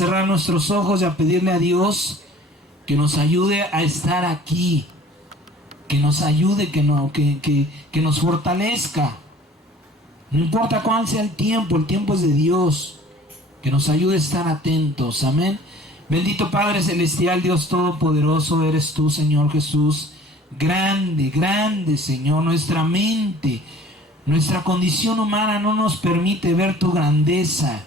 cerrar nuestros ojos y a pedirle a Dios que nos ayude a estar aquí, que nos ayude, que nos fortalezca. No importa cuál sea el tiempo es de Dios. Que nos ayude a estar atentos. Amén. Bendito Padre Celestial, Dios Todopoderoso, eres tú, Señor Jesús. Grande, grande, Señor. Nuestra mente, nuestra condición humana no nos permite ver tu grandeza,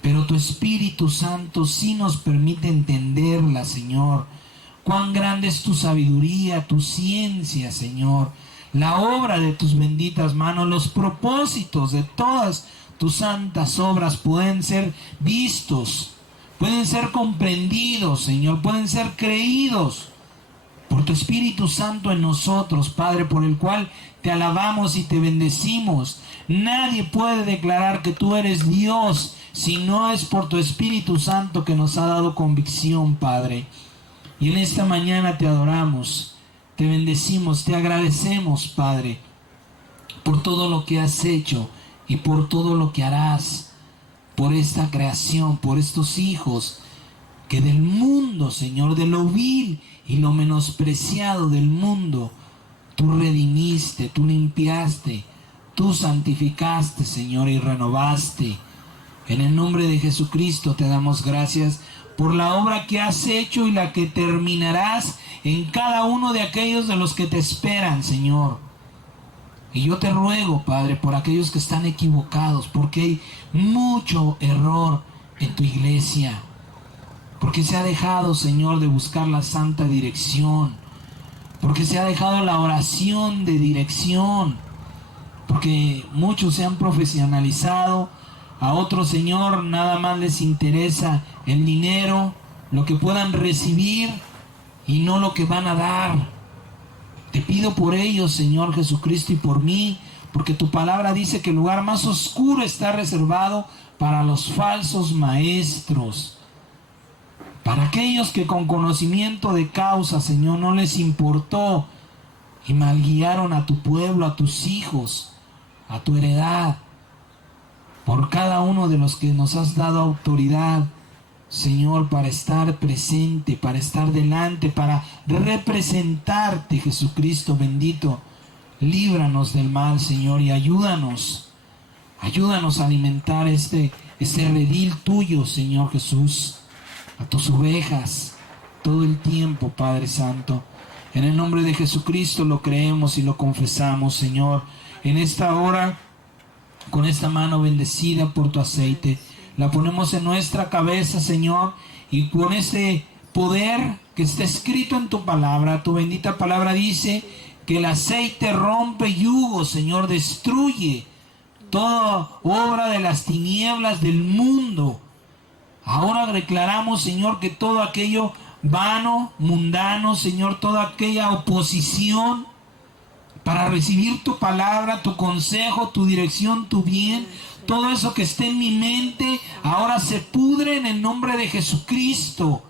pero tu Espíritu Santo sí nos permite entenderla, Señor. Cuán grande es tu sabiduría, tu ciencia, Señor. La obra de tus benditas manos, los propósitos de todas tus santas obras pueden ser vistos, pueden ser comprendidos, Señor, pueden ser creídos por tu Espíritu Santo en nosotros, Padre, por el cual te alabamos y te bendecimos. Nadie puede declarar que tú eres Dios si no es por tu Espíritu Santo que nos ha dado convicción, Padre. Y en esta mañana te adoramos, te bendecimos, te agradecemos, Padre, por todo lo que has hecho y por todo lo que harás, por esta creación, por estos hijos que del mundo, Señor, de lo vil y lo menospreciado del mundo, tú redimiste, tú limpiaste, tú santificaste, Señor, y renovaste. En el nombre de Jesucristo te damos gracias por la obra que has hecho y la que terminarás en cada uno de aquellos de los que te esperan, Señor. Y yo te ruego, Padre, por aquellos que están equivocados, porque hay mucho error en tu iglesia, porque se ha dejado, Señor, de buscar la santa dirección, porque se ha dejado la oración de dirección, porque muchos se han profesionalizado. A otros, Señor, nada más les interesa el dinero, lo que puedan recibir y no lo que van a dar. Te pido por ellos, Señor Jesucristo, y por mí, porque tu palabra dice que el lugar más oscuro está reservado para los falsos maestros, para aquellos que con conocimiento de causa, Señor, no les importó y malguiaron a tu pueblo, a tus hijos, a tu heredad. Por cada uno de los que nos has dado autoridad, Señor, para estar presente, para estar delante, para representarte, Jesucristo bendito. Líbranos del mal, Señor, y ayúdanos a alimentar este redil tuyo, Señor Jesús, a tus ovejas todo el tiempo, Padre Santo. En el nombre de Jesucristo lo creemos y lo confesamos, Señor. En esta hora, con esta mano bendecida por tu aceite, la ponemos en nuestra cabeza, Señor, y con este poder que está escrito en tu palabra, tu bendita palabra dice que el aceite rompe yugos, Señor, destruye toda obra de las tinieblas del mundo. Ahora declaramos, Señor, que todo aquello vano, mundano, Señor, toda aquella oposición para recibir tu palabra, tu consejo, tu dirección, tu bien, todo eso que esté en mi mente, ahora se pudre en el nombre de Jesucristo.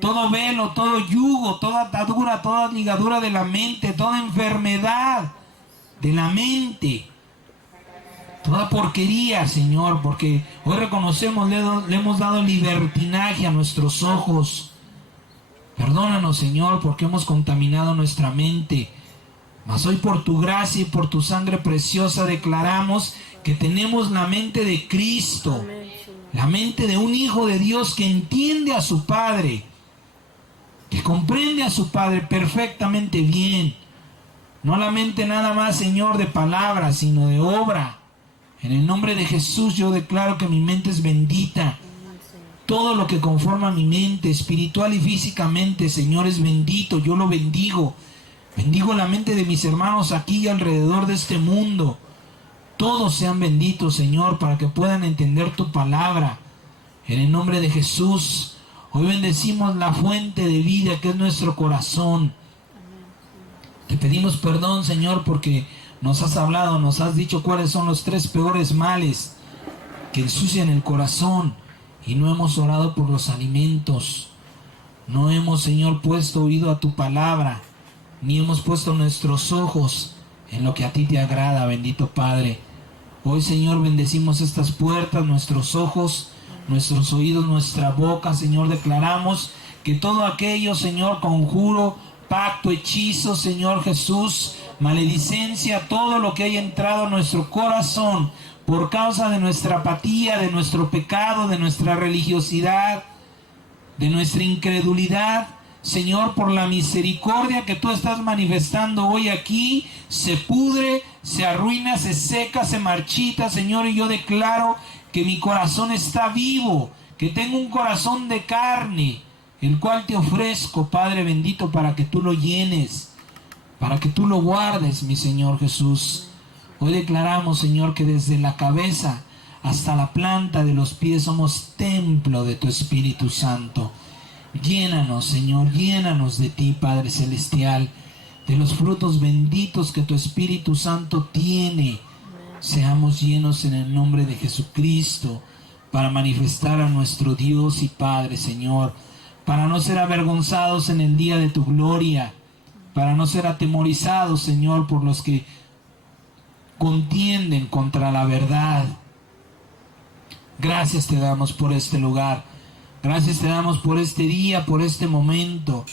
Todo velo, todo yugo, toda atadura, toda ligadura de la mente, toda enfermedad de la mente, toda porquería, Señor, porque hoy reconocemos, le hemos dado libertinaje a nuestros ojos. Perdónanos, Señor, porque hemos contaminado nuestra mente. Mas hoy por tu gracia y por tu sangre preciosa declaramos que tenemos la mente de Cristo, la mente de un hijo de Dios que entiende a su Padre, que comprende a su Padre perfectamente bien. No la mente nada más, Señor, de palabras, sino de obra. En el nombre de Jesús yo declaro que mi mente es bendita. Todo lo que conforma mi mente, espiritual y físicamente, Señor, es bendito. Yo lo bendigo. Bendigo la mente de mis hermanos aquí y alrededor de este mundo. Todos sean benditos, Señor, para que puedan entender tu palabra. En el nombre de Jesús, hoy bendecimos la fuente de vida que es nuestro corazón. Te pedimos perdón, Señor, porque nos has hablado, nos has dicho cuáles son los 3 peores males que ensucian el corazón, y no hemos orado por los alimentos. No hemos, Señor, puesto oído a tu palabra, ni hemos puesto nuestros ojos en lo que a ti te agrada, bendito Padre. Hoy, Señor, bendecimos estas puertas, nuestros ojos, nuestros oídos, nuestra boca, Señor, declaramos que todo aquello, Señor, conjuro, pacto, hechizo, Señor Jesús, maledicencia, todo lo que haya entrado a nuestro corazón por causa de nuestra apatía, de nuestro pecado, de nuestra religiosidad, de nuestra incredulidad, Señor, por la misericordia que tú estás manifestando hoy aquí, se pudre, se arruina, se seca, se marchita, Señor, y yo declaro que mi corazón está vivo, que tengo un corazón de carne, el cual te ofrezco, Padre bendito, para que tú lo llenes, para que tú lo guardes, mi Señor Jesús. Hoy declaramos, Señor, que desde la cabeza hasta la planta de los pies somos templo de tu Espíritu Santo. Llénanos, Señor, llénanos de ti, Padre Celestial, de los frutos benditos que tu Espíritu Santo tiene. Seamos llenos en el nombre de Jesucristo, para manifestar a nuestro Dios y Padre, Señor, para no ser avergonzados en el día de tu gloria, para no ser atemorizados, Señor, por los que contienden contra la verdad. Gracias te damos por este lugar. Gracias te damos por este día, por este momento.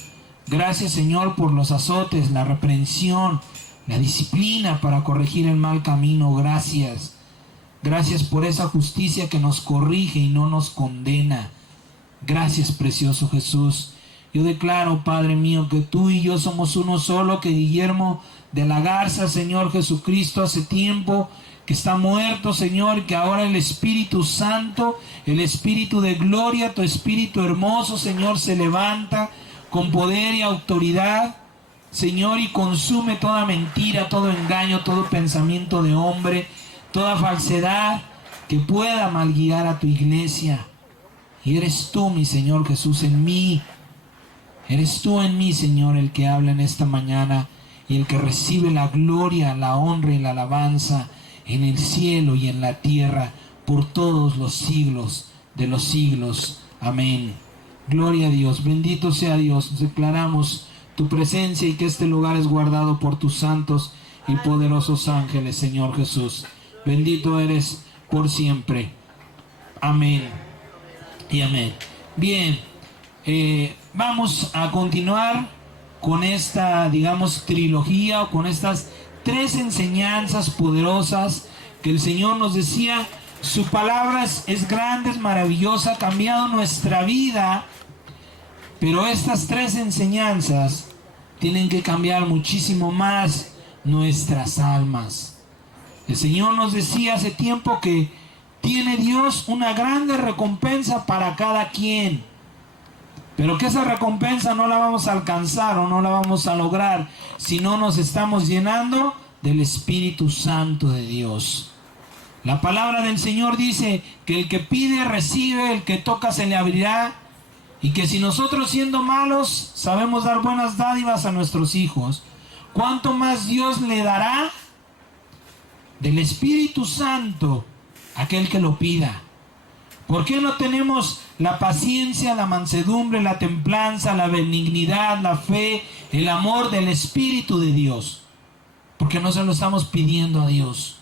Gracias, Señor, por los azotes, la reprensión, la disciplina para corregir el mal camino. Gracias. Gracias por esa justicia que nos corrige y no nos condena. Gracias, precioso Jesús. Yo declaro, Padre mío, que tú y yo somos uno solo, que Guillermo de la Garza, Señor Jesucristo, hace tiempo que está muerto, Señor, y que ahora el Espíritu Santo, el Espíritu de gloria, tu Espíritu hermoso, Señor, se levanta con poder y autoridad, Señor, y consume toda mentira, todo engaño, todo pensamiento de hombre, toda falsedad que pueda malguiar a tu iglesia. Y eres tú, mi Señor Jesús, en mí. Eres tú en mí, Señor, el que habla en esta mañana y el que recibe la gloria, la honra y la alabanza en el cielo y en la tierra por todos los siglos de los siglos. Amén. Gloria a Dios. Bendito sea Dios. Declaramos tu presencia y que este lugar es guardado por tus santos y poderosos ángeles, Señor Jesús. Bendito eres por siempre. Amén y amén. Bien, vamos a continuar con esta, digamos, trilogía, o con estas 3 enseñanzas poderosas que el Señor nos decía. Su palabra es grande, es maravillosa, ha cambiado nuestra vida, pero estas 3 enseñanzas tienen que cambiar muchísimo más nuestras almas. El Señor nos decía hace tiempo que tiene Dios una grande recompensa para cada quien, pero que esa recompensa no la vamos a alcanzar o no la vamos a lograr si no nos estamos llenando del Espíritu Santo de Dios. La palabra del Señor dice que el que pide recibe, el que toca se le abrirá, y que si nosotros, siendo malos, sabemos dar buenas dádivas a nuestros hijos, ¿cuánto más Dios le dará del Espíritu Santo a aquel que lo pida? ¿Por qué no tenemos la paciencia, la mansedumbre, la templanza, la benignidad, la fe, el amor del Espíritu de Dios? Porque no se lo estamos pidiendo a Dios.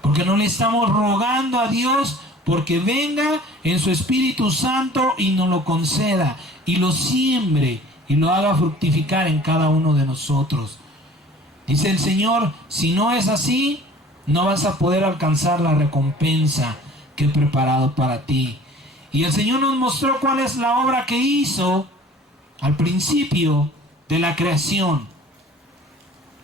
Porque no le estamos rogando a Dios porque venga en su Espíritu Santo y nos lo conceda y lo siembre y lo haga fructificar en cada uno de nosotros. Dice el Señor, si no es así, no vas a poder alcanzar la recompensa que he preparado para ti. Y el Señor nos mostró cuál es la obra que hizo al principio de la creación.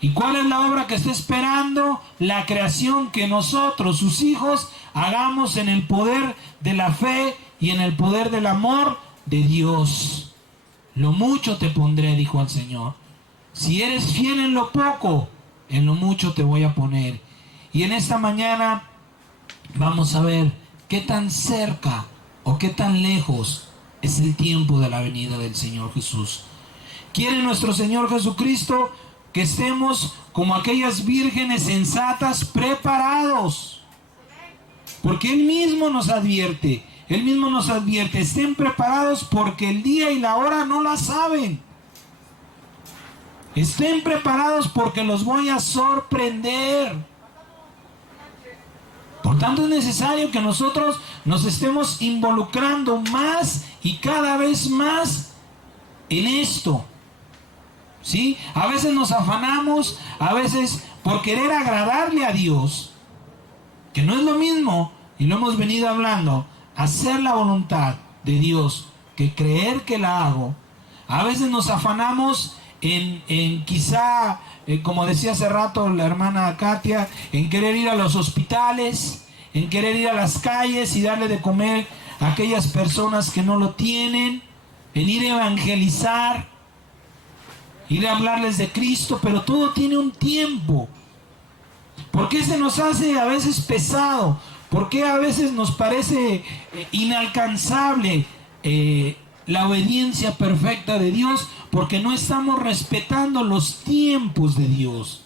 ¿Y cuál es la obra que está esperando la creación? Que nosotros, sus hijos, hagamos en el poder de la fe y en el poder del amor de Dios. Lo mucho te pondré, dijo el Señor. Si eres fiel en lo poco, en lo mucho te voy a poner. Y en esta mañana vamos a ver qué tan cerca o qué tan lejos es el tiempo de la venida del Señor Jesús. ¿Quiere nuestro Señor Jesucristo que estemos como aquellas vírgenes sensatas, preparados? Porque Él mismo nos advierte, estén preparados porque el día y la hora no la saben. Estén preparados porque los voy a sorprender. Por tanto, es necesario que nosotros nos estemos involucrando más y cada vez más en esto. ¿Sí? A veces nos afanamos, a veces por querer agradarle a Dios, que no es lo mismo, y lo hemos venido hablando, hacer la voluntad de Dios que creer que la hago. A veces nos afanamos en quizá, como decía hace rato la hermana Katia, en querer ir a los hospitales, en querer ir a las calles y darle de comer a aquellas personas que no lo tienen, en ir a evangelizar, ir a hablarles de Cristo, pero todo tiene un tiempo. ¿Por qué se nos hace a veces pesado? ¿Por qué a veces nos parece inalcanzable la obediencia perfecta de Dios? Porque no estamos respetando los tiempos de Dios.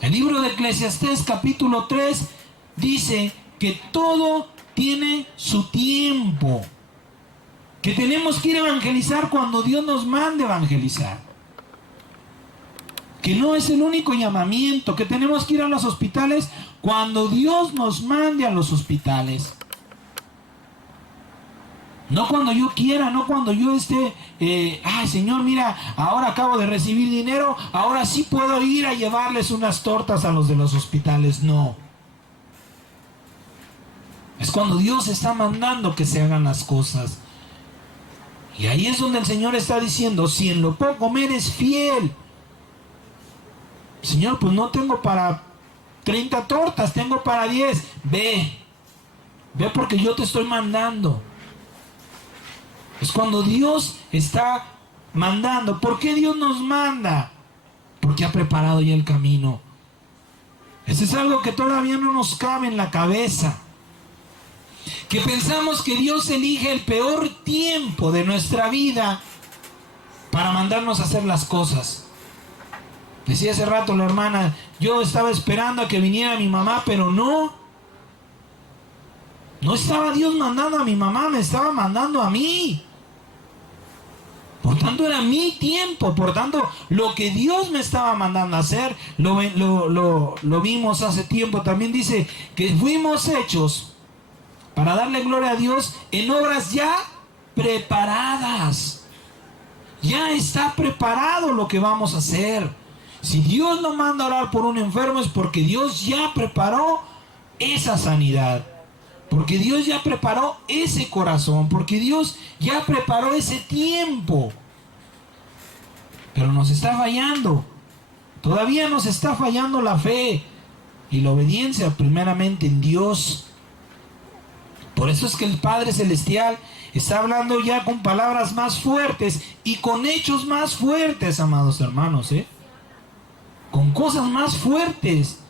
El libro de Eclesiastés capítulo 3 dice que todo tiene su tiempo. Que tenemos que ir a evangelizar cuando Dios nos mande evangelizar. Que no es el único llamamiento, que tenemos que ir a los hospitales cuando Dios nos mande a los hospitales. No cuando yo quiera, no cuando yo esté, ay Señor, mira, ahora acabo de recibir dinero, ahora sí puedo ir a llevarles unas tortas a los de los hospitales. No. Es cuando Dios está mandando que se hagan las cosas. Y ahí es donde el Señor está diciendo, si en lo poco me eres fiel. Señor, pues no tengo para 30 tortas, tengo para 10. Ve porque yo te estoy mandando. Es cuando Dios está mandando. ¿Por qué Dios nos manda? Porque ha preparado ya el camino. Eso es algo que todavía no nos cabe en la cabeza. Que pensamos que Dios elige el peor tiempo de nuestra vida para mandarnos a hacer las cosas. Decía hace rato la hermana, yo estaba esperando a que viniera mi mamá, pero no. No estaba Dios mandando a mi mamá, me estaba mandando a mí. Por tanto era mi tiempo, por tanto lo que Dios me estaba mandando a hacer, lo vimos hace tiempo. También dice que fuimos hechos para darle gloria a Dios en obras ya preparadas. Ya está preparado lo que vamos a hacer. Si Dios nos manda a orar por un enfermo es porque Dios ya preparó esa sanidad. Porque Dios ya preparó ese corazón. Porque Dios ya preparó ese tiempo. Pero nos está fallando. Todavía nos está fallando la fe y la obediencia primeramente en Dios. Por eso es que el Padre Celestial está hablando ya con palabras más fuertes y con hechos más fuertes, amados hermanos, con cosas más fuertes,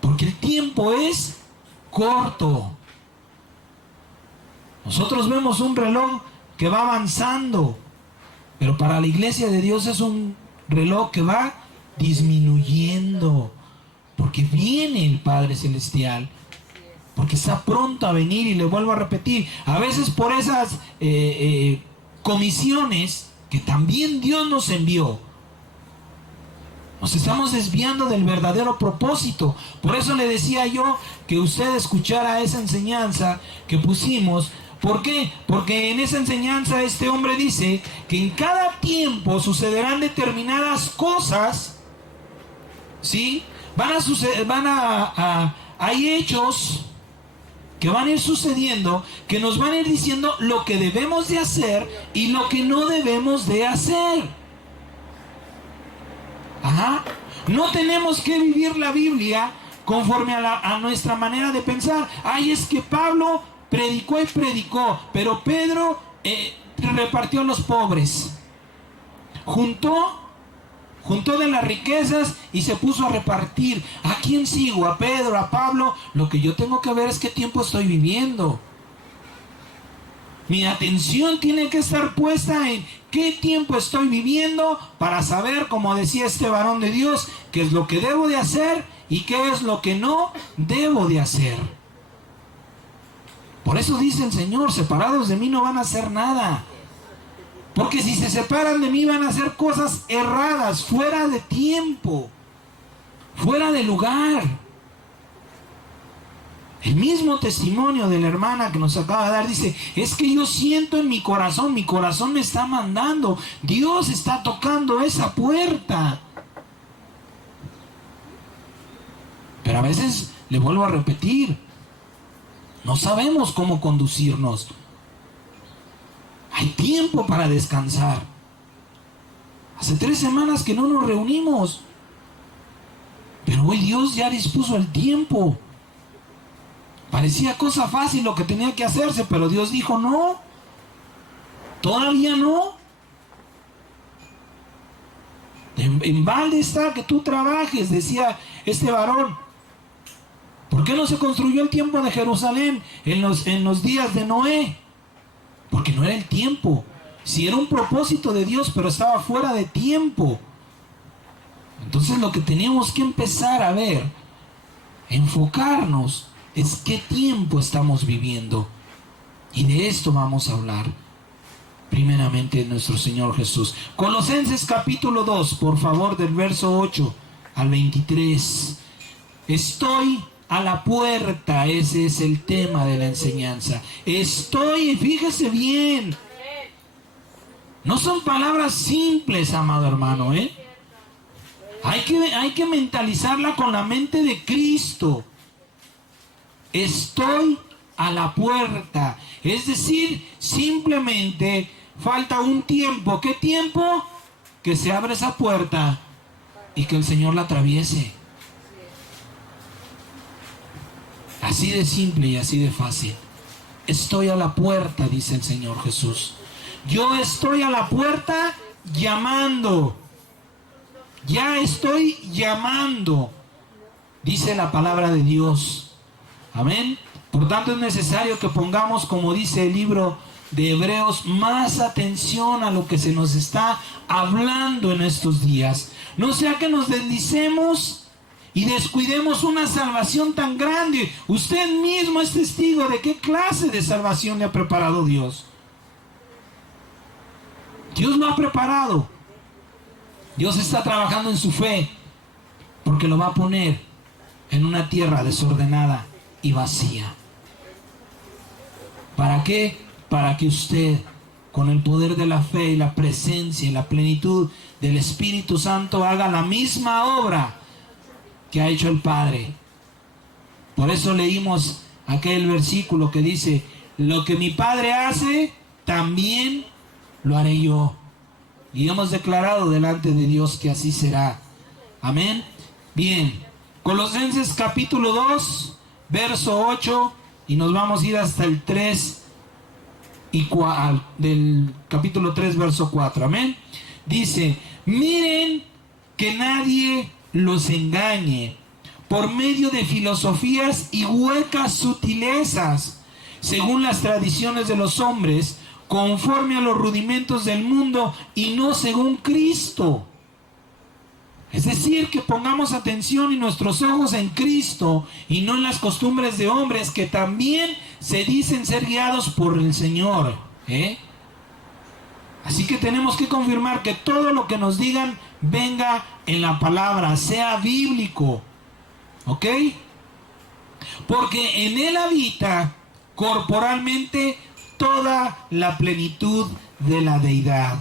porque el tiempo es corto. Nosotros vemos un reloj que va avanzando, pero para la iglesia de Dios es un reloj que va disminuyendo, porque viene el Padre Celestial. Porque está pronto a venir, y le vuelvo a repetir, a veces por esas comisiones que también Dios nos envió, nos estamos desviando del verdadero propósito. Por eso le decía yo que usted escuchara esa enseñanza que pusimos. ¿Por qué? Porque en esa enseñanza este hombre dice que en cada tiempo sucederán determinadas cosas, ¿sí? Hay hechos que van a ir sucediendo, que nos van a ir diciendo lo que debemos de hacer y lo que no debemos de hacer. Ajá. No tenemos que vivir la Biblia conforme a nuestra manera de pensar. Ay, es que Pablo predicó y predicó, pero Pedro repartió a los pobres. Juntó de las riquezas y se puso a repartir. ¿A quién sigo? ¿A Pedro? ¿A Pablo? Lo que yo tengo que ver es qué tiempo estoy viviendo. Mi atención tiene que estar puesta en qué tiempo estoy viviendo para saber, como decía este varón de Dios, qué es lo que debo de hacer y qué es lo que no debo de hacer. Por eso dice el Señor, separados de mí no van a hacer nada. Porque si se separan de mí van a hacer cosas erradas, fuera de tiempo, fuera de lugar. El mismo testimonio de la hermana que nos acaba de dar dice, es que yo siento en mi corazón me está mandando, Dios está tocando esa puerta. Pero a veces, le vuelvo a repetir, no sabemos cómo conducirnos. Hay tiempo para descansar. Hace 3 semanas que no nos reunimos, pero hoy Dios ya dispuso el tiempo. Parecía cosa fácil lo que tenía que hacerse, pero Dios dijo no, todavía no. En balde está que tú trabajes, decía este varón. ¿Por qué no se construyó el templo de Jerusalén en los días de Noé? Porque no era el tiempo. Sí era un propósito de Dios, pero estaba fuera de tiempo. Entonces lo que tenemos que empezar a ver, enfocarnos, es qué tiempo estamos viviendo. Y de esto vamos a hablar primeramente nuestro Señor Jesús. Colosenses capítulo 2, por favor, del verso 8 al 23. Estoy a la puerta, ese es el tema de la enseñanza. Estoy, fíjese bien. No son palabras simples, amado hermano, Hay que mentalizarla con la mente de Cristo. Estoy a la puerta. Es decir, simplemente falta un tiempo. ¿Qué tiempo? Que se abra esa puerta y que el Señor la atraviese. Así de simple y así de fácil. Estoy a la puerta, dice el Señor Jesús. Yo estoy a la puerta llamando. Ya estoy llamando, dice la palabra de Dios. Amén. Por tanto es necesario que pongamos, como dice el libro de Hebreos, más atención a lo que se nos está hablando en estos días. No sea que nos deslicemos y descuidemos una salvación tan grande. Usted mismo es testigo de qué clase de salvación le ha preparado Dios. Dios lo ha preparado. Dios está trabajando en su fe, porque lo va a poner en una tierra desordenada y vacía. ¿Para qué? Para que usted, con el poder de la fe y la presencia y la plenitud del Espíritu Santo, haga la misma obra que ha hecho el Padre. Por eso leímos aquel versículo que dice, lo que mi Padre hace, también lo haré yo. Y hemos declarado delante de Dios que así será. Amén. Bien. Colosenses capítulo 2, verso 8. Y nos vamos a ir hasta el 3 del capítulo 3, verso 4. Amén. Dice, miren que nadie los engañe por medio de filosofías y huecas sutilezas, según las tradiciones de los hombres, conforme a los rudimentos del mundo y no según Cristo. Es decir, que pongamos atención y nuestros ojos en Cristo y no en las costumbres de hombres que también se dicen ser guiados por el Señor. Así que tenemos que confirmar que todo lo que nos digan venga en la palabra, sea bíblico. ¿Ok? Porque en Él habita corporalmente toda la plenitud de la deidad.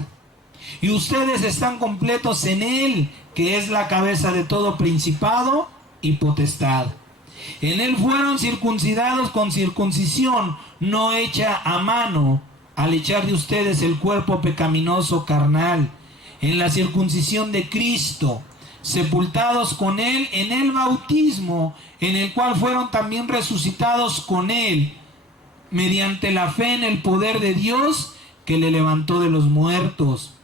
Y ustedes están completos en Él, que es la cabeza de todo principado y potestad. En Él fueron circuncidados con circuncisión no hecha a mano, al echar de ustedes el cuerpo pecaminoso carnal, en la circuncisión de Cristo, sepultados con Él en el bautismo, en el cual fueron también resucitados con Él, mediante la fe en el poder de Dios que le levantó de los muertos.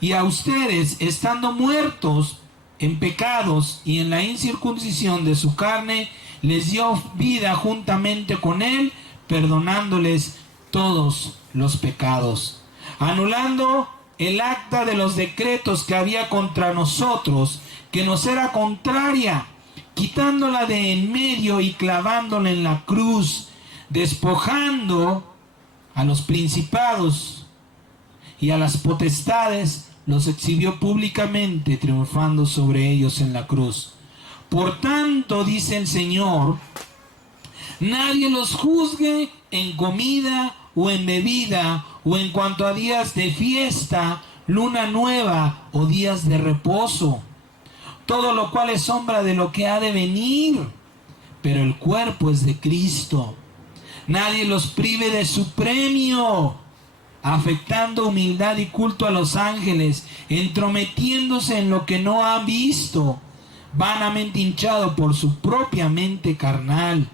Y a ustedes, estando muertos en pecados y en la incircuncisión de su carne, les dio vida juntamente con Él, perdonándoles todos los pecados, anulando el acta de los decretos que había contra nosotros, que nos era contraria, quitándola de en medio y clavándola en la cruz, despojando a los principados y a las potestades, los exhibió públicamente, triunfando sobre ellos en la cruz. Por tanto, dice el Señor, Nadie los juzgue en comida o en bebida, o en cuanto a días de fiesta, luna nueva o días de reposo. Todo lo cual es sombra de lo que ha de venir, pero el cuerpo es de Cristo. Nadie los prive de su premio, afectando humildad y culto a los ángeles, entrometiéndose en lo que no han visto, vanamente hinchado por su propia mente carnal,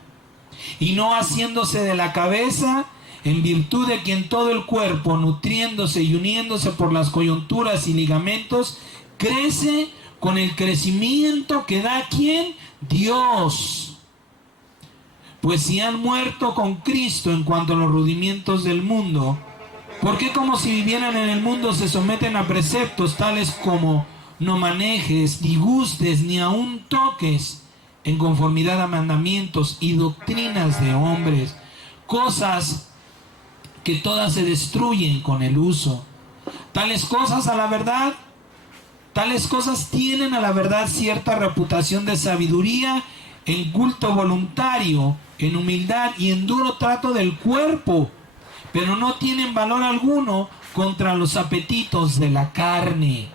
y no haciéndose de la cabeza, en virtud de quien todo el cuerpo, nutriéndose y uniéndose por las coyunturas y ligamentos, crece con el crecimiento que da ¿quién? Dios. Pues si han muerto con Cristo en cuanto a los rudimientos del mundo, ¿por qué como si vivieran en el mundo se someten a preceptos tales como no manejes, ni gustes, ni aun toques, en conformidad a mandamientos y doctrinas de hombres, cosas que todas se destruyen con el uso? Tales cosas a la verdad, tales cosas tienen a la verdad cierta reputación de sabiduría, en culto voluntario, en humildad y en duro trato del cuerpo, pero no tienen valor alguno contra los apetitos de la carne.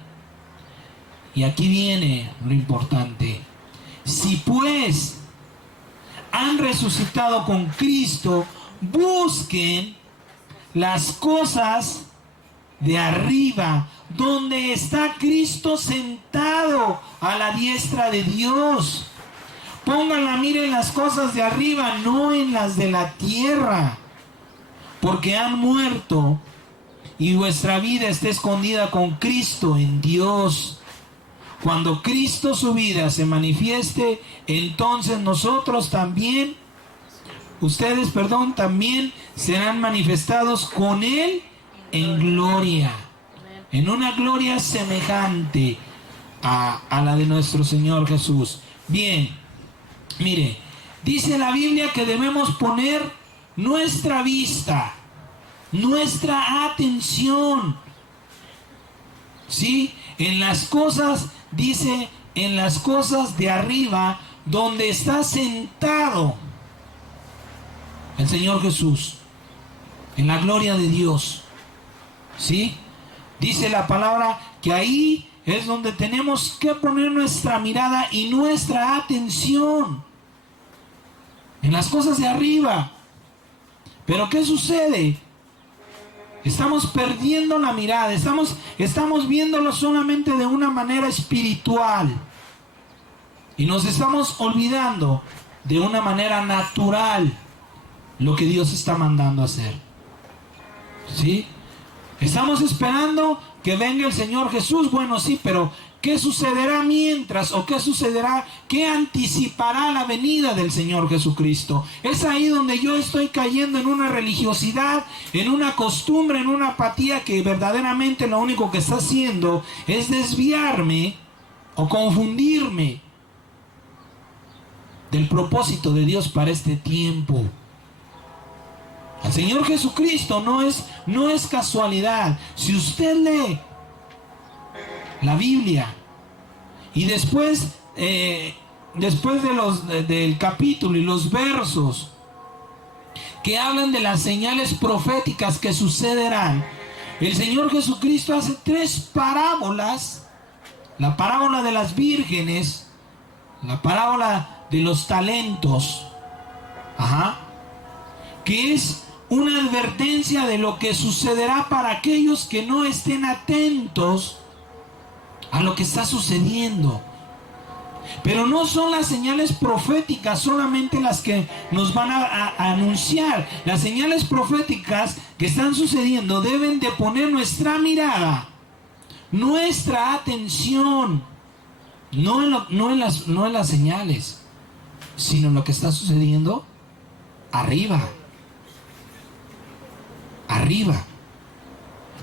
Y aquí viene lo importante. Si pues han resucitado con Cristo, busquen las cosas de arriba, donde está Cristo sentado a la diestra de Dios. Pongan la mira en las cosas de arriba, no en las de la tierra, porque han muerto y vuestra vida está escondida con Cristo en Dios. Cuando Cristo su vida se manifieste, entonces nosotros también, también serán manifestados con Él en gloria, en una gloria semejante a la de nuestro Señor Jesús. Bien, mire, dice la Biblia que debemos poner nuestra vista, nuestra atención, ¿sí? En las cosas, dice, en las cosas de arriba, donde está sentado el Señor Jesús, en la gloria de Dios, ¿sí? Dice la palabra que ahí es donde tenemos que poner nuestra mirada y nuestra atención, en las cosas de arriba. Pero ¿qué sucede? Estamos perdiendo la mirada, estamos viéndolo solamente de una manera espiritual y nos estamos olvidando de una manera natural lo que Dios está mandando a hacer, ¿sí? Estamos esperando que venga el Señor Jesús. Bueno, sí, pero ¿qué sucederá mientras? ¿O qué sucederá? ¿Qué anticipará la venida del Señor Jesucristo? Es ahí donde yo estoy cayendo en una religiosidad, en una costumbre, en una apatía que verdaderamente lo único que está haciendo es desviarme o confundirme del propósito de Dios para este tiempo. El Señor Jesucristo no es casualidad. Si usted lee la Biblia y después del capítulo y los versos que hablan de las señales proféticas que sucederán, el Señor Jesucristo hace 3 parábolas: la parábola de las vírgenes, la parábola de los talentos, que es una advertencia de lo que sucederá para aquellos que no estén atentos a lo que está sucediendo. Pero no son las señales proféticas solamente las que nos van a anunciar. Las señales proféticas que están sucediendo deben de poner nuestra mirada, nuestra atención, no en las señales, sino en lo que está sucediendo arriba.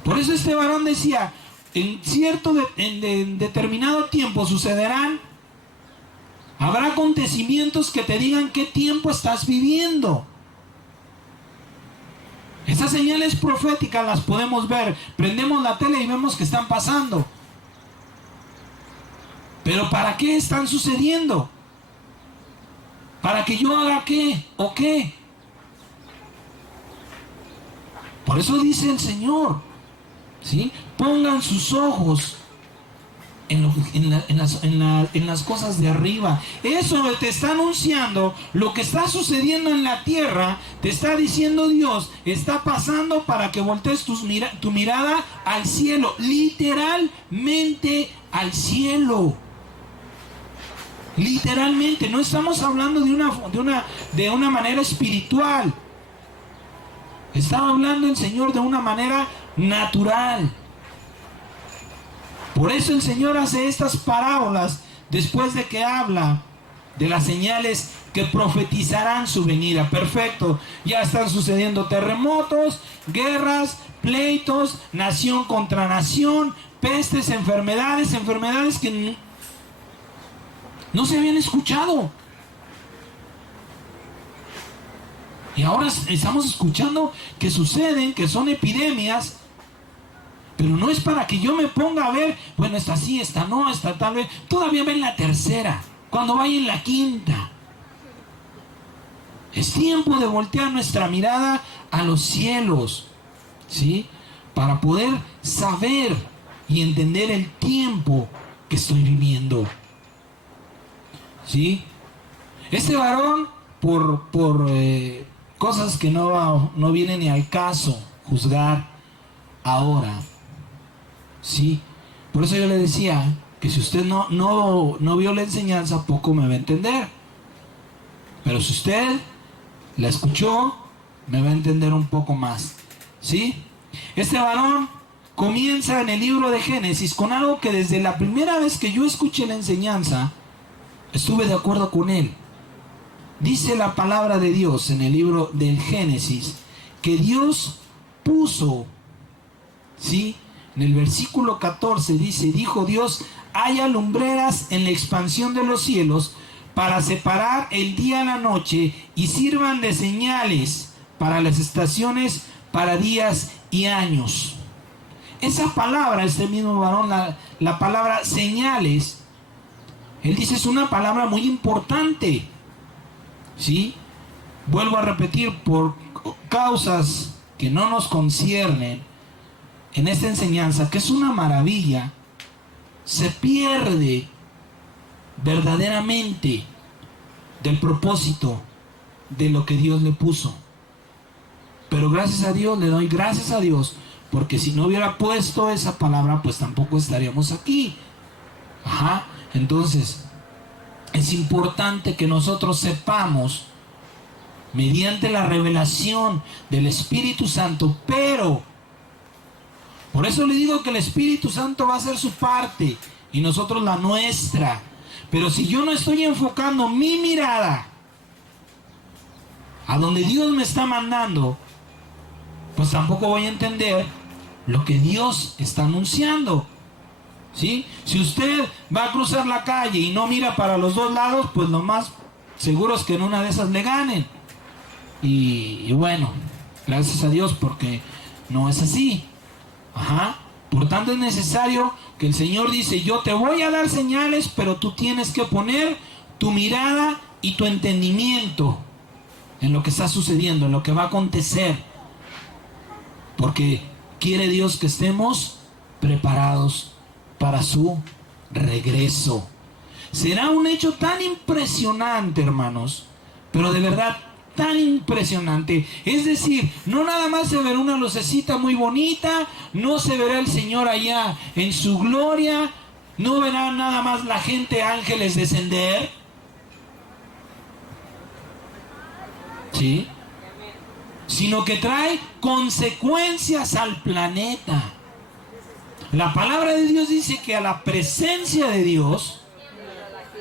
Por eso este varón decía, en determinado tiempo sucederán, habrá acontecimientos que te digan qué tiempo estás viviendo. Esas señales proféticas las podemos ver, prendemos la tele y vemos que están pasando. Pero ¿para qué están sucediendo? ¿Para que yo haga qué o qué? Por eso dice el Señor, ¿sí? Pongan sus ojos en las cosas de arriba. Eso te está anunciando lo que está sucediendo en la tierra. Te está diciendo Dios, está pasando para que voltees tu mirada al cielo, literalmente al cielo. Literalmente, no estamos hablando de una manera espiritual. Estaba hablando el Señor de una manera natural. Por eso el Señor hace estas parábolas después de que habla de las señales que profetizarán su venida. Perfecto, ya están sucediendo terremotos, guerras, pleitos, nación contra nación, pestes, enfermedades que no se habían escuchado. Y ahora estamos escuchando que suceden, que son epidemias. Pero no es para que yo me ponga a ver, bueno, esta sí, esta no, esta tal vez. Todavía ven la tercera, cuando vaya en la quinta. Es tiempo de voltear nuestra mirada a los cielos, ¿sí? Para poder saber y entender el tiempo que estoy viviendo, ¿sí? Este varón, por cosas que no vienen ni al caso juzgar ahora, ¿sí? Por eso yo le decía que si usted no vio la enseñanza, poco me va a entender. Pero si usted la escuchó, me va a entender un poco más, ¿sí? Este varón comienza en el libro de Génesis con algo que desde la primera vez que yo escuché la enseñanza, estuve de acuerdo con él. Dice la palabra de Dios en el libro del Génesis que Dios puso, ¿sí? En el versículo 14 dice, dijo Dios, haya lumbreras en la expansión de los cielos para separar el día de la noche y sirvan de señales para las estaciones, para días y años. Esa palabra, este mismo varón, la palabra señales, él dice es una palabra muy importante, ¿sí? Vuelvo a repetir, por causas que no nos conciernen en esta enseñanza, que es una maravilla, se pierde verdaderamente del propósito de lo que Dios le puso. Pero gracias a Dios, le doy gracias a Dios, porque si no hubiera puesto esa palabra, pues tampoco estaríamos aquí. Entonces es importante que nosotros sepamos mediante la revelación del Espíritu Santo, pero por eso le digo que el Espíritu Santo va a hacer su parte y nosotros la nuestra. Pero si yo no estoy enfocando mi mirada a donde Dios me está mandando, pues tampoco voy a entender lo que Dios está anunciando, ¿sí? Si usted va a cruzar la calle y no mira para los dos lados, pues lo más seguro es que en una de esas le ganen. Y bueno, gracias a Dios porque no es así. Por tanto es necesario que el Señor dice, yo te voy a dar señales, pero tú tienes que poner tu mirada y tu entendimiento en lo que está sucediendo, en lo que va a acontecer, porque quiere Dios que estemos preparados para su regreso. Será un hecho tan impresionante, hermanos, pero de verdad tan impresionante. Es decir, no nada más se verá una lucecita muy bonita, no se verá el Señor allá en su gloria, no verá nada más la gente, ángeles descender, ¿sí? Sino que trae consecuencias al planeta. La palabra de Dios dice que a la presencia de Dios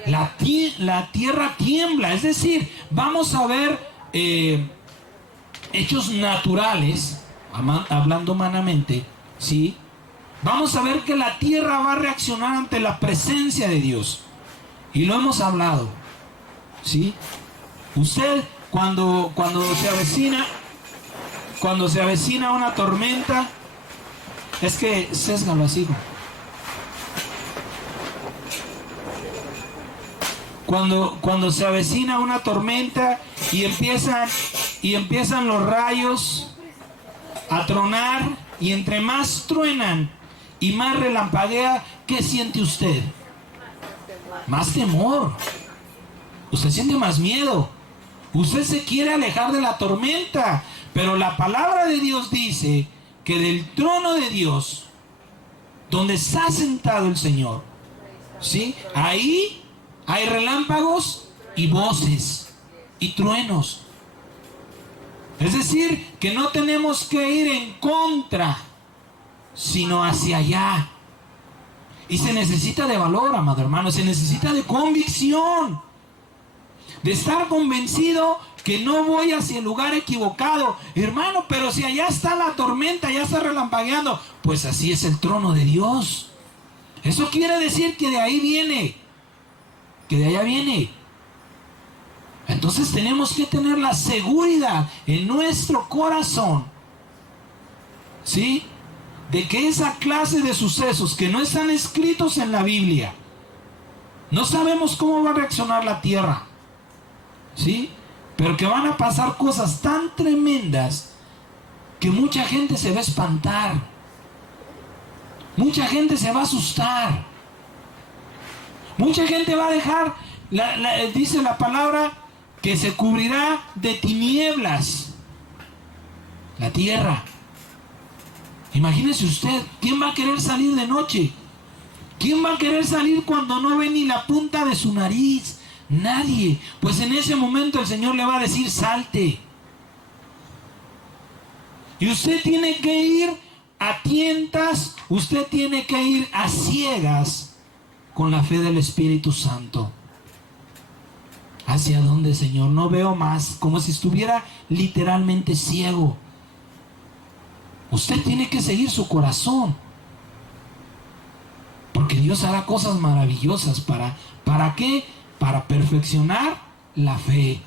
la tierra tiembla. Es decir, vamos a ver hechos naturales, hablando humanamente, ¿sí? Vamos a ver que la tierra va a reaccionar ante la presencia de Dios. Y lo hemos hablado, ¿sí? Usted cuando se avecina una tormenta, es que sésgalo así. Cuando se avecina una tormenta y empiezan los rayos a tronar, y entre más truenan y más relampaguea, ¿qué siente usted? Más temor. Usted siente más miedo. Usted se quiere alejar de la tormenta, pero la palabra de Dios dice que del trono de Dios, donde está sentado el Señor, ¿sí? Ahí hay relámpagos y voces y truenos. Es decir, que no tenemos que ir en contra, sino hacia allá. Y se necesita de valor, amado hermano, se necesita de convicción, de estar convencido que no voy hacia el lugar equivocado. Hermano, pero si allá está la tormenta, ya está relampagueando, pues así es el trono de Dios. Eso quiere decir que de ahí viene, que de allá viene. Entonces tenemos que tener la seguridad en nuestro corazón, ¿sí?, de que esa clase de sucesos que no están escritos en la Biblia, no sabemos cómo va a reaccionar la tierra, ¿sí?, pero que van a pasar cosas tan tremendas que mucha gente se va a espantar, mucha gente se va a asustar, mucha gente va a dejar, dice la palabra, que se cubrirá de tinieblas la tierra. Imagínese usted, ¿quién va a querer salir de noche? ¿Quién va a querer salir cuando no ve ni la punta de su nariz? Nadie. Pues en ese momento el Señor le va a decir, salte. Y usted tiene que ir a tientas, usted tiene que ir a ciegas con la fe del Espíritu Santo. ¿Hacia dónde, Señor? No veo más, como si estuviera literalmente ciego. Usted tiene que seguir su corazón, porque Dios hará cosas maravillosas. ¿Para qué? Para perfeccionar la fe.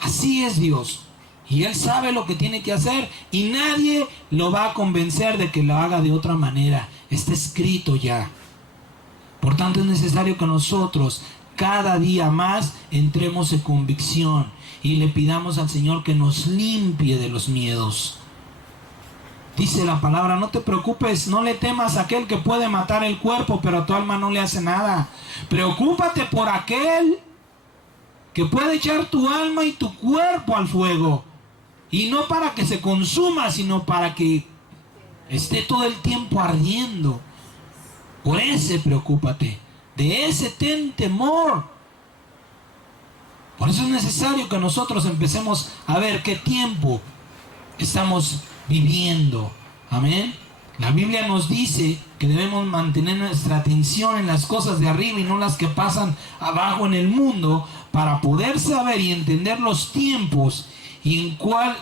Así es Dios, y Él sabe lo que tiene que hacer, y nadie lo va a convencer de que lo haga de otra manera. Está escrito ya. Por tanto, es necesario que nosotros cada día más entremos en convicción y le pidamos al Señor que nos limpie de los miedos. Dice la palabra, no te preocupes, no le temas a aquel que puede matar el cuerpo, pero a tu alma no le hace nada. Preocúpate por aquel que puede echar tu alma y tu cuerpo al fuego. Y no para que se consuma, sino para que esté todo el tiempo ardiendo. Por ese preocúpate, de ese ten temor. Por eso es necesario que nosotros empecemos a ver qué tiempo estamos viviendo. Amén. La Biblia nos dice que debemos mantener nuestra atención en las cosas de arriba y no las que pasan abajo en el mundo, para poder saber y entender los tiempos y en cuál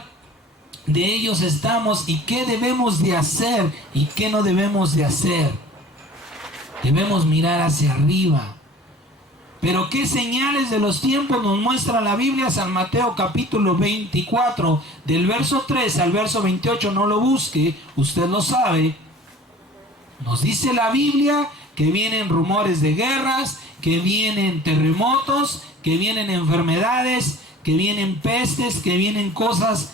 de ellos estamos y qué debemos de hacer y qué no debemos de hacer. Debemos mirar hacia arriba. Pero ¿qué señales de los tiempos nos muestra la Biblia? San Mateo capítulo 24, del verso 3 al verso 28, no lo busque, usted lo sabe. Nos dice la Biblia que vienen rumores de guerras, que vienen terremotos, que vienen enfermedades, que vienen pestes, que vienen cosas,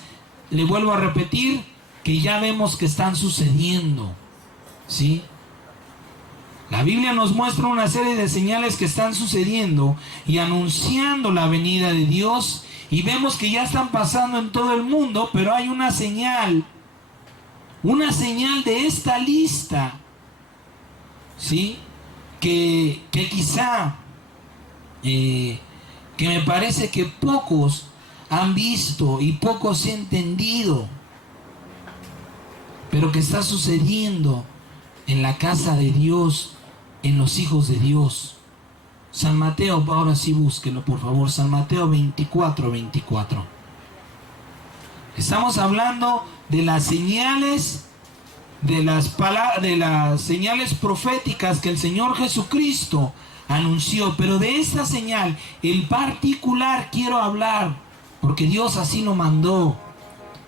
le vuelvo a repetir, que ya vemos que están sucediendo, ¿sí? La Biblia nos muestra una serie de señales que están sucediendo y anunciando la venida de Dios, y vemos que ya están pasando en todo el mundo, pero hay una señal de esta lista, ¿sí?, que quizá, que me parece que pocos han visto y pocos han entendido, pero que está sucediendo en la casa de Dios, en los hijos de Dios. San Mateo, ahora sí búsquelo por favor, San Mateo 24. Estamos hablando de las señales, de las señales proféticas que el Señor Jesucristo anunció, pero de esta señal en particular quiero hablar, porque Dios así lo mandó,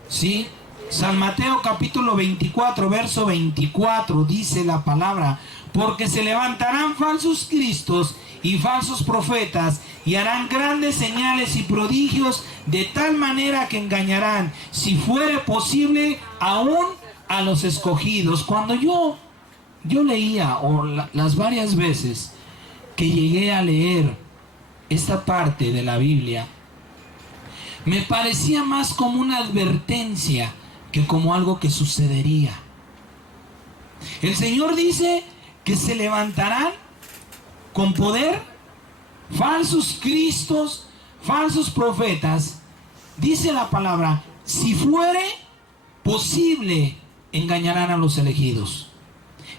¿sí? San Mateo capítulo 24, verso 24, dice la palabra: porque se levantarán falsos cristos y falsos profetas, y harán grandes señales y prodigios, de tal manera que engañarán, si fuere posible, aún a los escogidos. Cuando yo leía, o las varias veces que llegué a leer esta parte de la Biblia, me parecía más como una advertencia que como algo que sucedería. El Señor dice que se levantarán con poder falsos cristos, falsos profetas. Dice la palabra: si fuere posible, engañarán a los elegidos.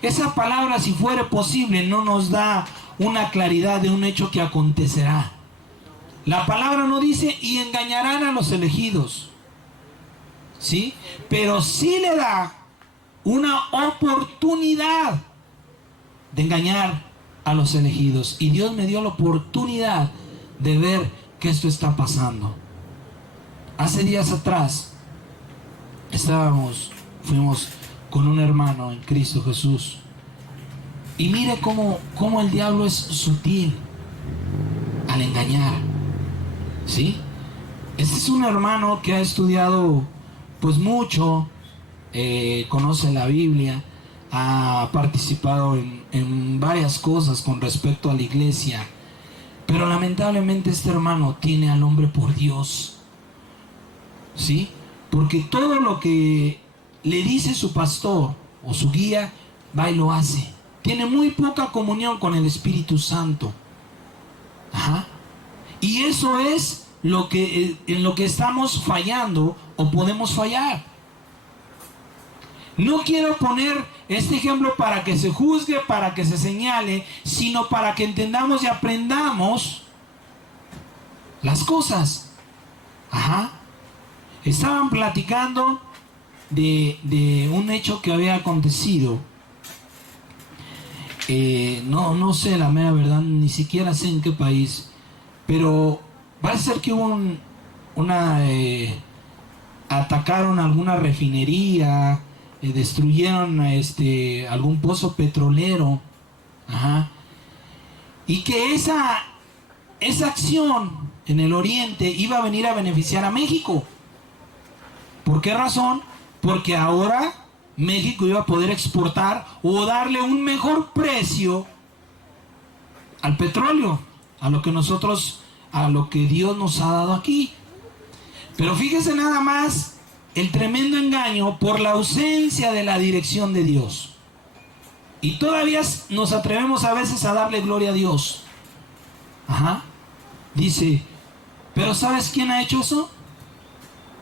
Esa palabra, si fuere posible, no nos da una claridad de un hecho que acontecerá. La palabra no dice y engañarán a los elegidos, ¿sí? Pero sí le da una oportunidad de engañar a los elegidos. Y Dios me dio la oportunidad de ver que esto está pasando. Hace días atrás fuimos con un hermano en Cristo Jesús, y mire cómo el diablo es sutil al engañar, ¿sí? Este es un hermano que ha estudiado pues mucho, conoce la Biblia, ha participado en varias cosas con respecto a la iglesia, pero lamentablemente este hermano tiene al hombre por Dios, ¿sí? Porque todo lo que le dice su pastor o su guía, va y lo hace. Tiene muy poca comunión con el Espíritu Santo. Ajá. Y eso es en lo que estamos fallando o podemos fallar. No quiero poner este ejemplo para que se juzgue, para que se señale, sino para que entendamos y aprendamos las cosas. Ajá. Estaban platicando de un hecho que había acontecido. No sé la mera verdad, ni siquiera sé en qué país, pero parece ser que hubo atacaron alguna refinería, destruyeron algún pozo petrolero, ajá, y que esa acción en el oriente iba a venir a beneficiar a México. ¿Por qué razón? Porque ahora México iba a poder exportar o darle un mejor precio al petróleo, a lo que Dios nos ha dado aquí. Pero fíjese nada más el tremendo engaño por la ausencia de la dirección de Dios. Y todavía nos atrevemos a veces a darle gloria a Dios. Ajá. Dice, pero ¿sabes quién ha hecho eso?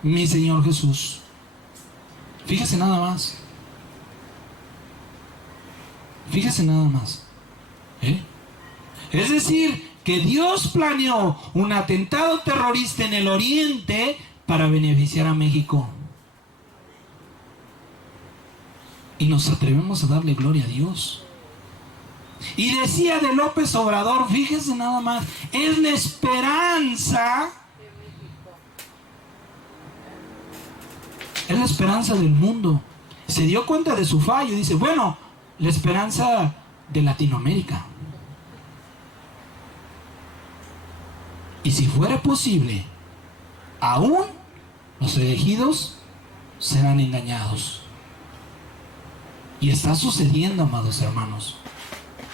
Mi Señor Jesús. Fíjese nada más. Fíjese nada más. Es decir, que Dios planeó un atentado terrorista en el oriente para beneficiar a México. Y nos atrevemos a darle gloria a Dios. Y decía de López Obrador, fíjese nada más, es la esperanza. Es la esperanza del mundo. Se dio cuenta de su fallo y dice, bueno, la esperanza de Latinoamérica. Y si fuera posible, aún los elegidos serán engañados. Y está sucediendo, amados hermanos.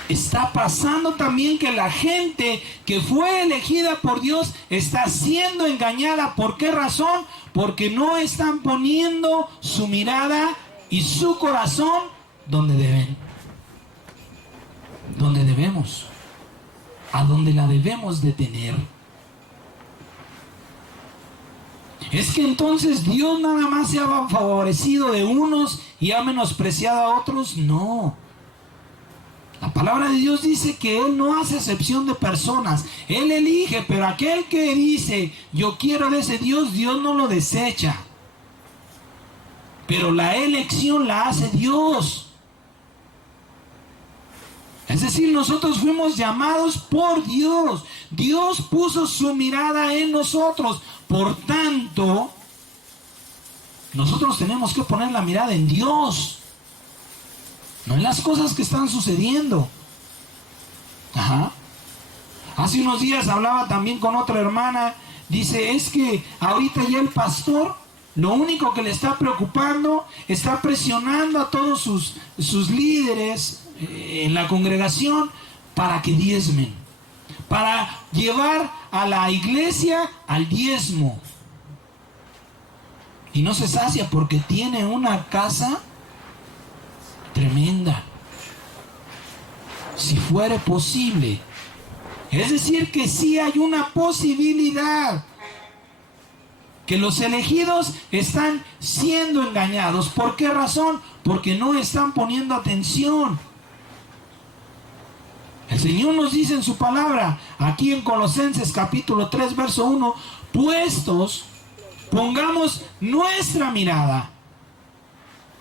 Está pasando también que la gente que fue elegida por Dios está siendo engañada. ¿Por qué razón? Porque no están poniendo su mirada y su corazón donde deben. Donde debemos. A donde la debemos de tener. Es que entonces Dios nada más se ha favorecido de unos y ha menospreciado a otros. No. La palabra de Dios dice que Él no hace excepción de personas. Él elige, pero aquel que dice, yo quiero de ese Dios, Dios no lo desecha. Pero la elección la hace Dios. Es decir, nosotros fuimos llamados por Dios. Dios puso su mirada en nosotros. Por tanto, nosotros tenemos que poner la mirada en Dios, no en las cosas que están sucediendo. Ajá. Hace unos días hablaba también con otra hermana. Dice, es que ahorita ya el pastor, lo único que le está preocupando, está presionando a todos sus líderes en la congregación para que diezmen, para llevar a la iglesia al diezmo. Y no se sacia porque tiene una casa tremenda. Si fuere posible. Es decir, que sí hay una posibilidad que los elegidos están siendo engañados. ¿Por qué razón? Porque no están poniendo atención. El Señor nos dice en su palabra, aquí en Colosenses capítulo 3, verso 1, puestos, pongamos nuestra mirada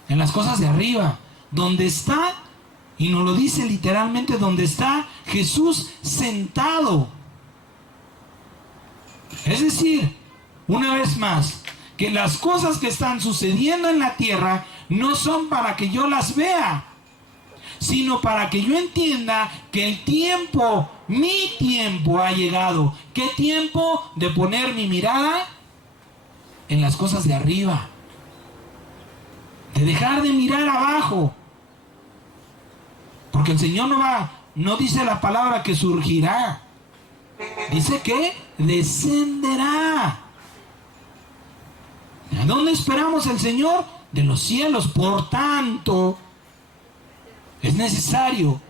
en las cosas de arriba, donde está, y nos lo dice literalmente, donde está Jesús sentado. Es decir, una vez más, que las cosas que están sucediendo en la tierra no son para que yo las vea, sino para que yo entienda que el tiempo, mi tiempo ha llegado. ¿Qué tiempo? De poner mi mirada en las cosas de arriba, de dejar de mirar abajo, porque el Señor no dice la palabra que surgirá, dice que descenderá. ¿A dónde esperamos el Señor? De los cielos. Por tanto, es necesario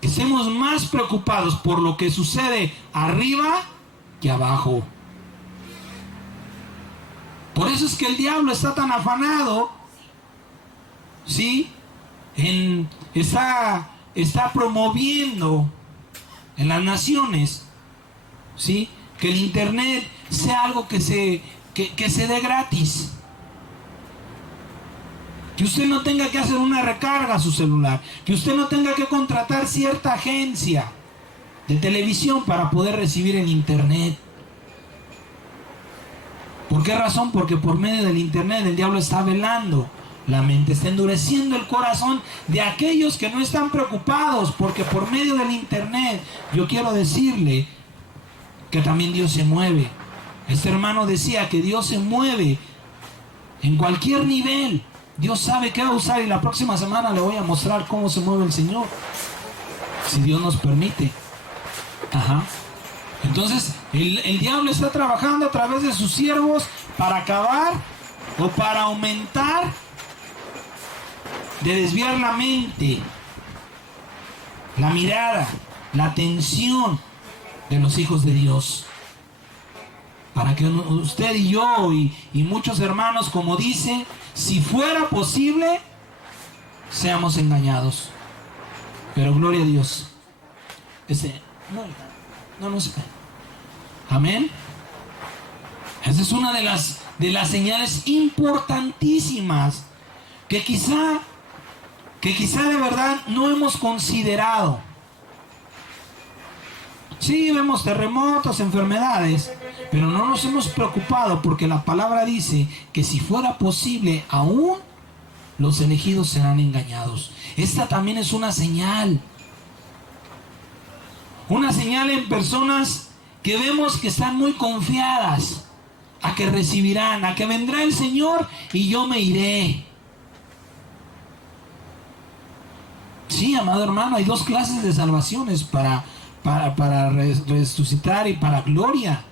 que estemos más preocupados por lo que sucede arriba que abajo. Por eso es que el diablo está tan afanado, ¿sí? Está promoviendo en las naciones, ¿sí? Que el internet sea algo que se dé gratis. Que usted no tenga que hacer una recarga a su celular. Que usted no tenga que contratar cierta agencia de televisión para poder recibir el internet. ¿Por qué razón? Porque por medio del internet el diablo está velando la mente, está endureciendo el corazón de aquellos que no están preocupados, porque por medio del internet, yo quiero decirle que también Dios se mueve. Este hermano decía que Dios se mueve en cualquier nivel. Dios sabe qué va a usar, y la próxima semana le voy a mostrar cómo se mueve el Señor, si Dios nos permite. Ajá. Entonces, el diablo está trabajando a través de sus siervos para acabar o para aumentar, de desviar la mente, la mirada, la atención de los hijos de Dios. Para que usted y yo y muchos hermanos, como dice, si fuera posible, seamos engañados. Pero gloria a Dios. No se cae. Amén. Esa es una de las señales importantísimas que quizá de verdad no hemos considerado. Sí, vemos terremotos, enfermedades, pero no nos hemos preocupado, porque la palabra dice que si fuera posible, aún los elegidos serán engañados. Esta también es una señal. Una señal en personas que vemos que están muy confiadas a que recibirán, a que vendrá el Señor y yo me iré. Sí, amado hermano, hay dos clases de salvaciones para resucitar y para gloria.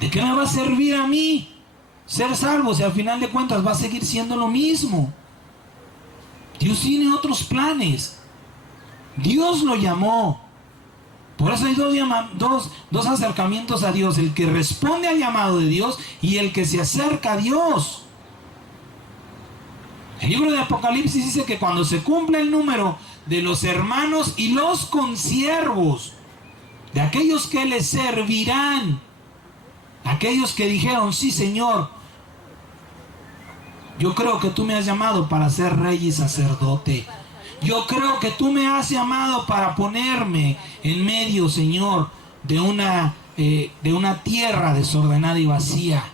¿De qué me va a servir a mí ser salvo si al final de cuentas va a seguir siendo lo mismo? Dios tiene otros planes. Dios lo llamó. Por eso hay dos acercamientos a Dios: el que responde al llamado de Dios y el que se acerca a Dios. El libro de Apocalipsis dice que cuando se cumple el número de los hermanos y los consiervos, de aquellos que les servirán, aquellos que dijeron: sí, Señor, yo creo que tú me has llamado para ser rey y sacerdote. Yo creo que tú me has llamado para ponerme en medio, Señor, de una tierra desordenada y vacía.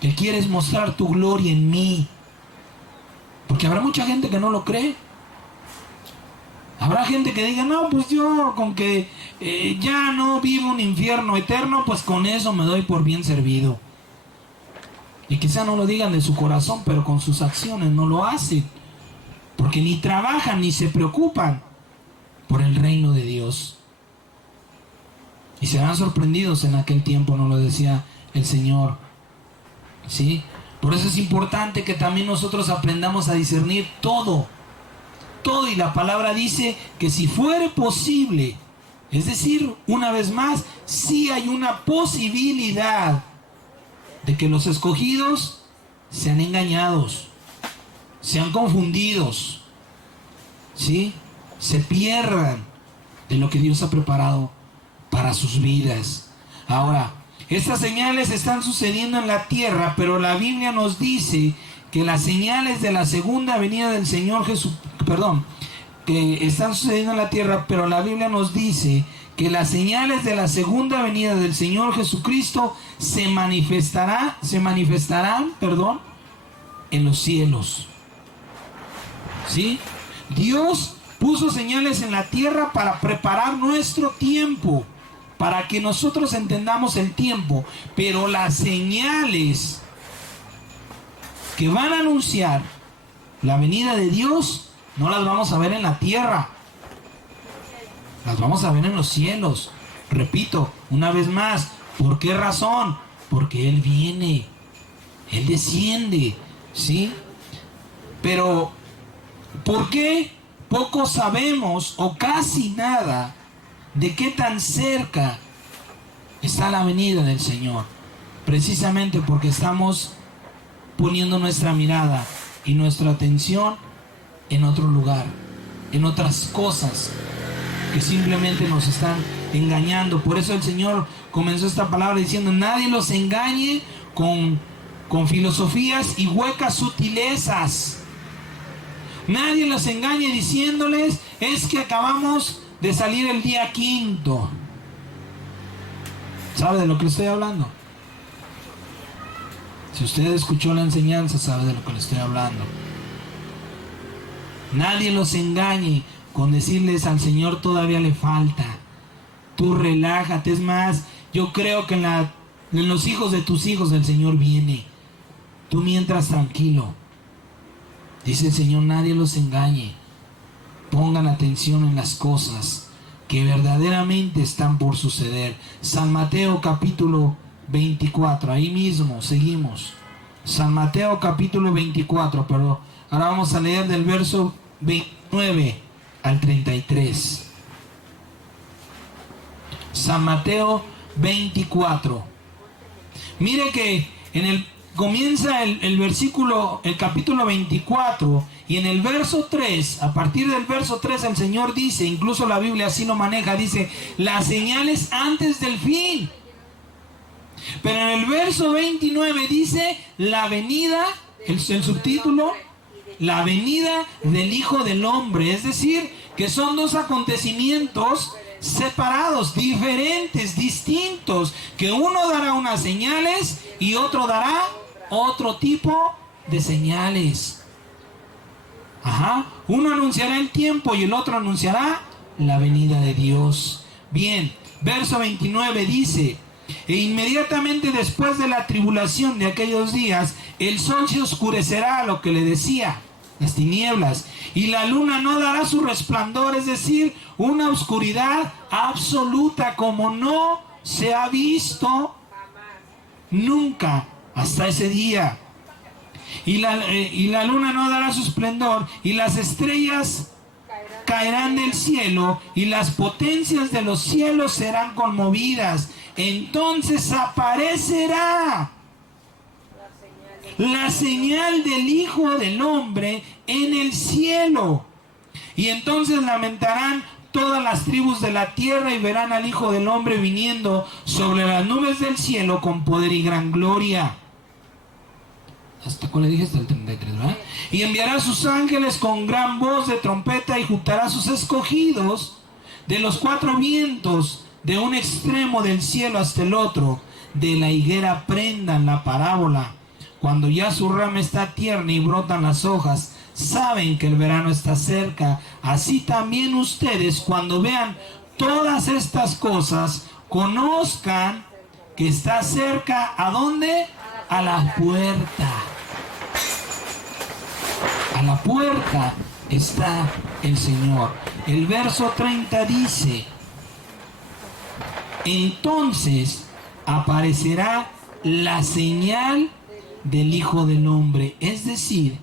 que quieres mostrar tu gloria en mí. Porque habrá mucha gente que no lo cree. Habrá gente que diga, no, pues yo con que ya no vivo un infierno eterno, pues con eso me doy por bien servido. Y quizá no lo digan de su corazón, pero con sus acciones no lo hacen. Porque ni trabajan ni se preocupan por el reino de Dios. Y serán sorprendidos en aquel tiempo, nos lo decía el Señor. ¿Sí? Por eso es importante que también nosotros aprendamos a discernir todo. Todo, y la palabra dice que si fuere posible, es decir, una vez más, sí hay una posibilidad de que los escogidos sean engañados, sean confundidos, ¿sí? Se pierdan de lo que Dios ha preparado para sus vidas. Ahora, estas señales están sucediendo en la tierra, pero la Biblia nos dice que las señales de la segunda venida del Señor Jesús, que están sucediendo en la tierra, pero la Biblia nos dice que las señales de la segunda venida del Señor Jesucristo se manifestarán, en los cielos. ¿Sí? Dios puso señales en la tierra para preparar nuestro tiempo, para que nosotros entendamos el tiempo, pero las señales que van a anunciar la venida de Dios no las vamos a ver en la tierra, las vamos a ver en los cielos. Repito, una vez más, ¿por qué razón? Porque Él viene, Él desciende, ¿sí? Pero, ¿por qué poco sabemos o casi nada de qué tan cerca está la venida del Señor? Precisamente porque estamos poniendo nuestra mirada y nuestra atención en otro lugar, en otras cosas que simplemente nos están engañando. Por eso el Señor comenzó esta palabra diciendo: nadie los engañe con filosofías y huecas sutilezas. Nadie los engañe diciéndoles: es que acabamos de salir el día 5. ¿Sabe de lo que le estoy hablando? Si usted escuchó la enseñanza, sabe de lo que le estoy hablando. Nadie los engañe con decirles: al Señor todavía le falta. Tú relájate. Es más, yo creo que en los hijos de tus hijos el Señor viene. Tú mientras tranquilo. Dice el Señor: nadie los engañe. Pongan atención en las cosas que verdaderamente están por suceder. San Mateo capítulo 24, ahí mismo seguimos. San Mateo capítulo 24, pero ahora vamos a leer del verso 29 al 33. San Mateo 24. Mire que comienza el capítulo 24, y en el verso 3, a partir del verso 3 el Señor dice, incluso la Biblia así lo maneja, dice: las señales antes del fin. Pero en el verso 29 dice: la venida, el subtítulo, la venida del Hijo del Hombre. Es decir, que son dos acontecimientos separados, diferentes, distintos, que uno dará unas señales y otro dará otro tipo de señales. Uno anunciará el tiempo y el otro anunciará la venida de Dios. Bien, verso 29 dice: e inmediatamente después de la tribulación de aquellos días, el sol se oscurecerá, lo que le decía, las tinieblas, y la luna no dará su resplandor, es decir, una oscuridad absoluta como no se ha visto nunca hasta ese día. Y la luna no dará su esplendor, y las estrellas caerán del cielo, y las potencias de los cielos serán conmovidas. Entonces aparecerá la señal del Hijo del Hombre en el cielo, y entonces lamentarán todas las tribus de la tierra y verán al Hijo del Hombre viniendo sobre las nubes del cielo con poder y gran gloria. ¿Hasta cuál le dije? Hasta el 33, ¿verdad? Y enviará a sus ángeles con gran voz de trompeta y juntará a sus escogidos de los cuatro vientos, de un extremo del cielo hasta el otro. De la higuera aprendan la parábola. Cuando ya su rama está tierna y brotan las hojas, saben que el verano está cerca. Así también ustedes, cuando vean todas estas cosas, conozcan que está cerca. ¿A dónde? A la puerta. A la puerta está el Señor. El verso 30 dice: entonces aparecerá la señal del Hijo del Hombre. Es decir,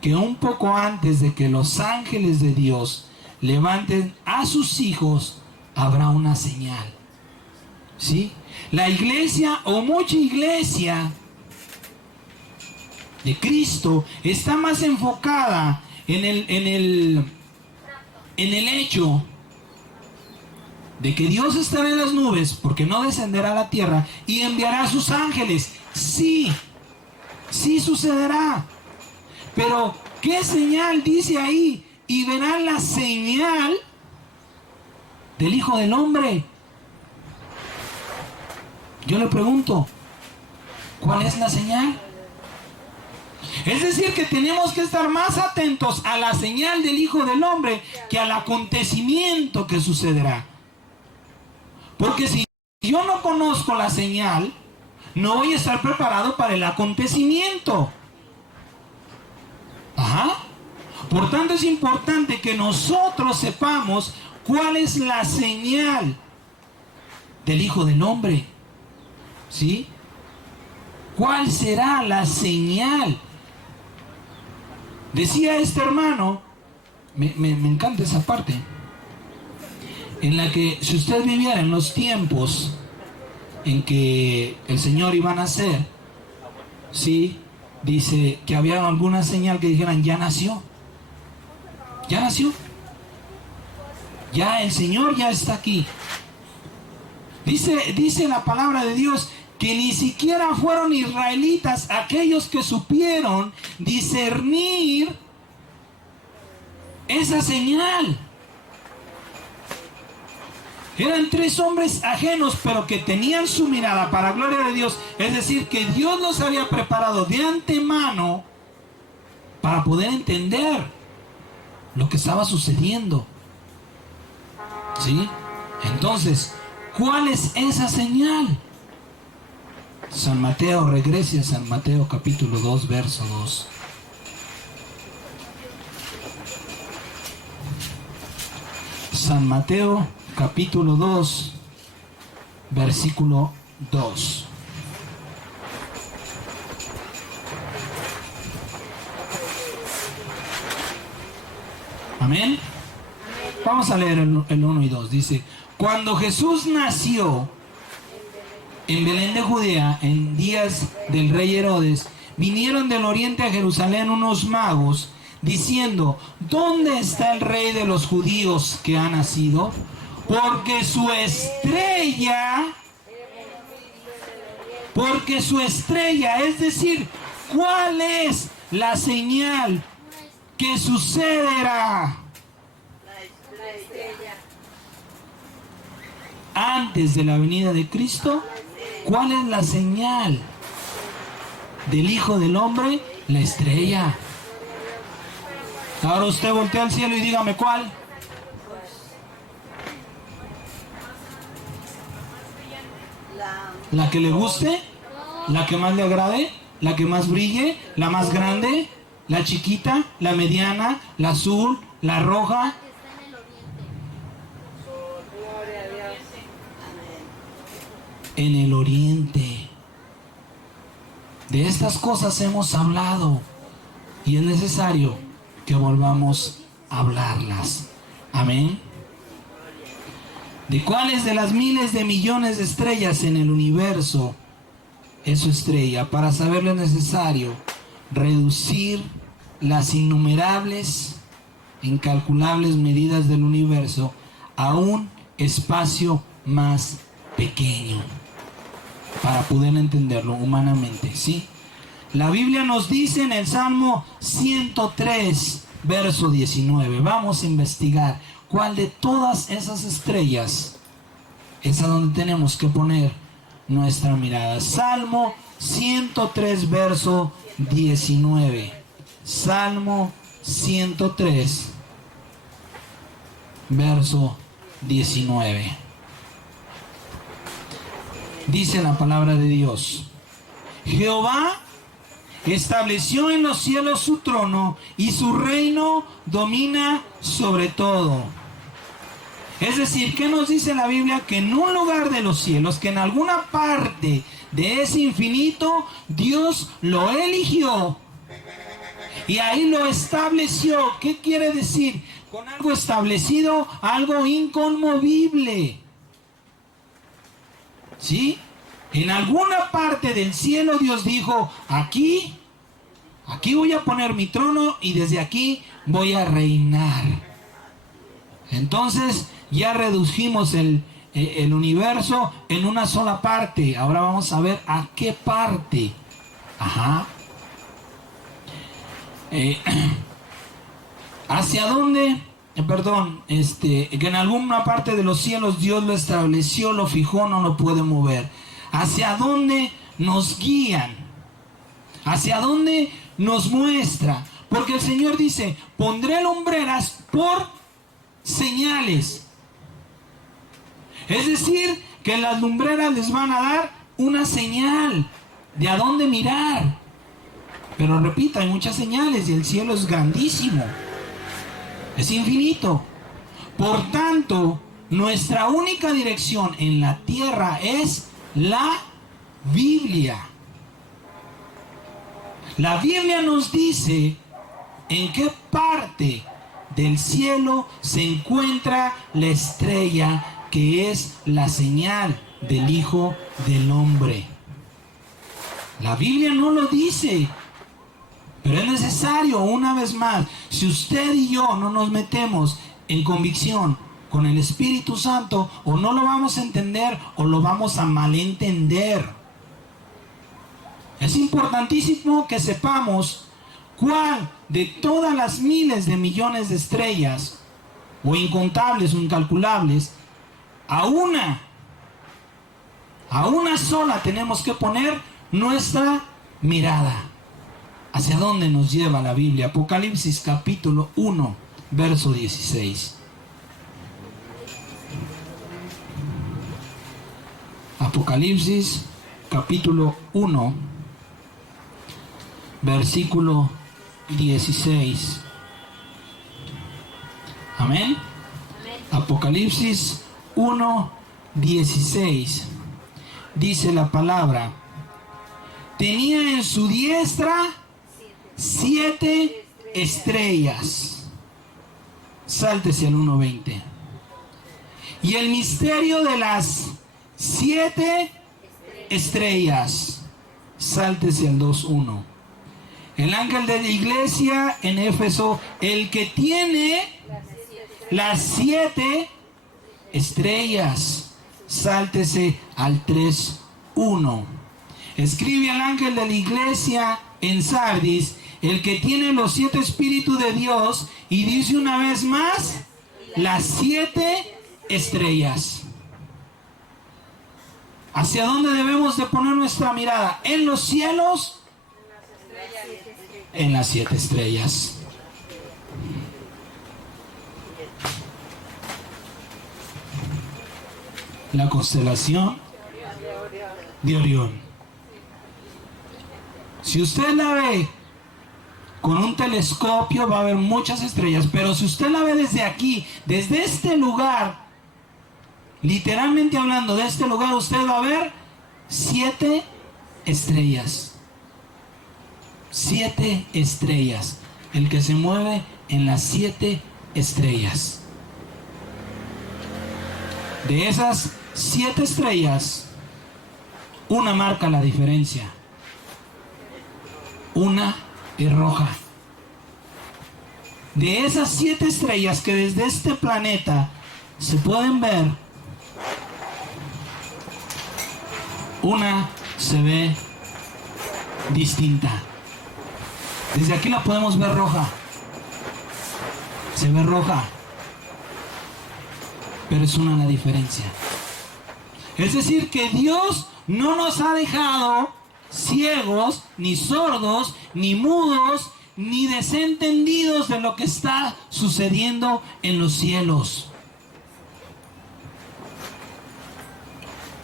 que un poco antes de que los ángeles de Dios levanten a sus hijos, habrá una señal. ¿Sí? La iglesia, o mucha iglesia de Cristo, está más enfocada en el hecho de que Dios estará en las nubes, porque no descenderá a la tierra, y enviará a sus ángeles. Sí, sí sucederá. Pero, ¿qué señal dice ahí? Y verán la señal del Hijo del Hombre. Yo le pregunto, ¿cuál es la señal? Es decir, que tenemos que estar más atentos a la señal del Hijo del Hombre que al acontecimiento que sucederá. Porque si yo no conozco la señal, no voy a estar preparado para el acontecimiento. Ajá. Por tanto, es importante que nosotros sepamos cuál es la señal del Hijo del Hombre. ¿Sí? ¿Cuál será la señal? Decía este hermano, me encanta esa parte, en la que si usted viviera en los tiempos en que el Señor iba a nacer, ¿sí? Dice que había alguna señal que dijeran: ya nació, ya nació, ya el Señor ya está aquí. Dice la palabra de Dios que ni siquiera fueron israelitas aquellos que supieron discernir esa señal. Eran 3 hombres ajenos, pero que tenían su mirada para gloria de Dios. Es decir, que Dios los había preparado de antemano para poder entender lo que estaba sucediendo. ¿Sí? Entonces, ¿cuál es esa señal? San Mateo, regrese a San Mateo capítulo 2, verso 2. San Mateo capítulo 2, versículo 2. Amén. Vamos a leer el 1 y 2. Dice: cuando Jesús nació en Belén de Judea, en días del rey Herodes, vinieron del oriente a Jerusalén unos magos, diciendo: ¿dónde está el rey de los judíos que ha nacido? Porque su estrella, es decir, ¿cuál es la señal que sucederá antes de la venida de Cristo? ¿Cuál es la señal del Hijo del Hombre? La estrella. Ahora usted voltea al cielo y dígame cuál. ¿La que le guste? ¿La que más le agrade? ¿La que más brille? ¿La más grande? ¿La chiquita? ¿La mediana? ¿La azul? ¿La roja? En el oriente. De estas cosas hemos hablado y es necesario que volvamos a hablarlas. Amén. ¿De cuáles de las miles de millones de estrellas en el universo es su estrella? Para saberlo es necesario reducir las innumerables, incalculables medidas del universo a un espacio más pequeño, para poder entenderlo humanamente, ¿sí? La Biblia nos dice en el Salmo 103, verso 19, vamos a investigar cuál de todas esas estrellas es a donde tenemos que poner nuestra mirada. Salmo 103, verso 19. Salmo 103, verso 19. Dice la palabra de Dios: Jehová estableció en los cielos su trono y su reino domina sobre todo. Es decir, ¿qué nos dice la Biblia? Que en un lugar de los cielos, que en alguna parte de ese infinito, Dios lo eligió y ahí lo estableció. ¿Qué quiere decir? Con algo establecido, algo inconmovible. ¿Sí? En alguna parte del cielo Dios dijo: aquí voy a poner mi trono y desde aquí voy a reinar. Entonces ya redujimos el universo en una sola parte. Ahora vamos a ver a qué parte. Ajá. ¿Hacia dónde? Que en alguna parte de los cielos Dios lo estableció, lo fijó, no lo puede mover. ¿Hacia dónde nos guían? ¿Hacia dónde nos muestra? Porque el Señor dice: pondré lumbreras por señales. Es decir, que las lumbreras les van a dar una señal de a dónde mirar. Pero repito, hay muchas señales y el cielo es grandísimo. Es infinito. Por tanto, nuestra única dirección en la tierra es la Biblia. La Biblia nos dice en qué parte del cielo se encuentra la estrella que es la señal del Hijo del Hombre. La Biblia no lo dice, pero es necesario, una vez más, si usted y yo no nos metemos en convicción con el Espíritu Santo, o no lo vamos a entender o lo vamos a malentender. Es importantísimo que sepamos cuál de todas las miles de millones de estrellas, o incontables o incalculables, a una sola tenemos que poner nuestra mirada. ¿Hacia dónde nos lleva la Biblia? Apocalipsis capítulo 1, verso 16. Apocalipsis capítulo 1, versículo 16. Amén. Apocalipsis 1, 16. Dice la palabra: tenía en su diestra 7 estrellas. Sáltese al 1:20. Y el misterio de las 7 estrellas. Sáltese al 2:1. El ángel de la iglesia en Éfeso, el que tiene las 7 estrellas. Sáltese al 3:1. Escribe al ángel de la iglesia en Sardis, el que tiene los 7 espíritus de Dios, y dice una vez más: las 7 estrellas. ¿Hacia dónde debemos de poner nuestra mirada? ¿En los cielos? En las 7 estrellas. La constelación de Orión. Si usted la ve con un telescopio, va a ver muchas estrellas, pero si usted la ve desde aquí, desde este lugar, literalmente hablando de este lugar, usted va a ver 7 estrellas. 7 estrellas. El que se mueve en las 7 estrellas. De esas 7 estrellas, una marca la diferencia. Una es roja. De esas 7 estrellas que desde este planeta se pueden ver, una se ve distinta. Desde aquí la podemos ver roja. Se ve roja. Pero es una la diferencia. Es decir, que Dios no nos ha dejado ciegos, ni sordos, ni mudos, ni desentendidos de lo que está sucediendo en los cielos.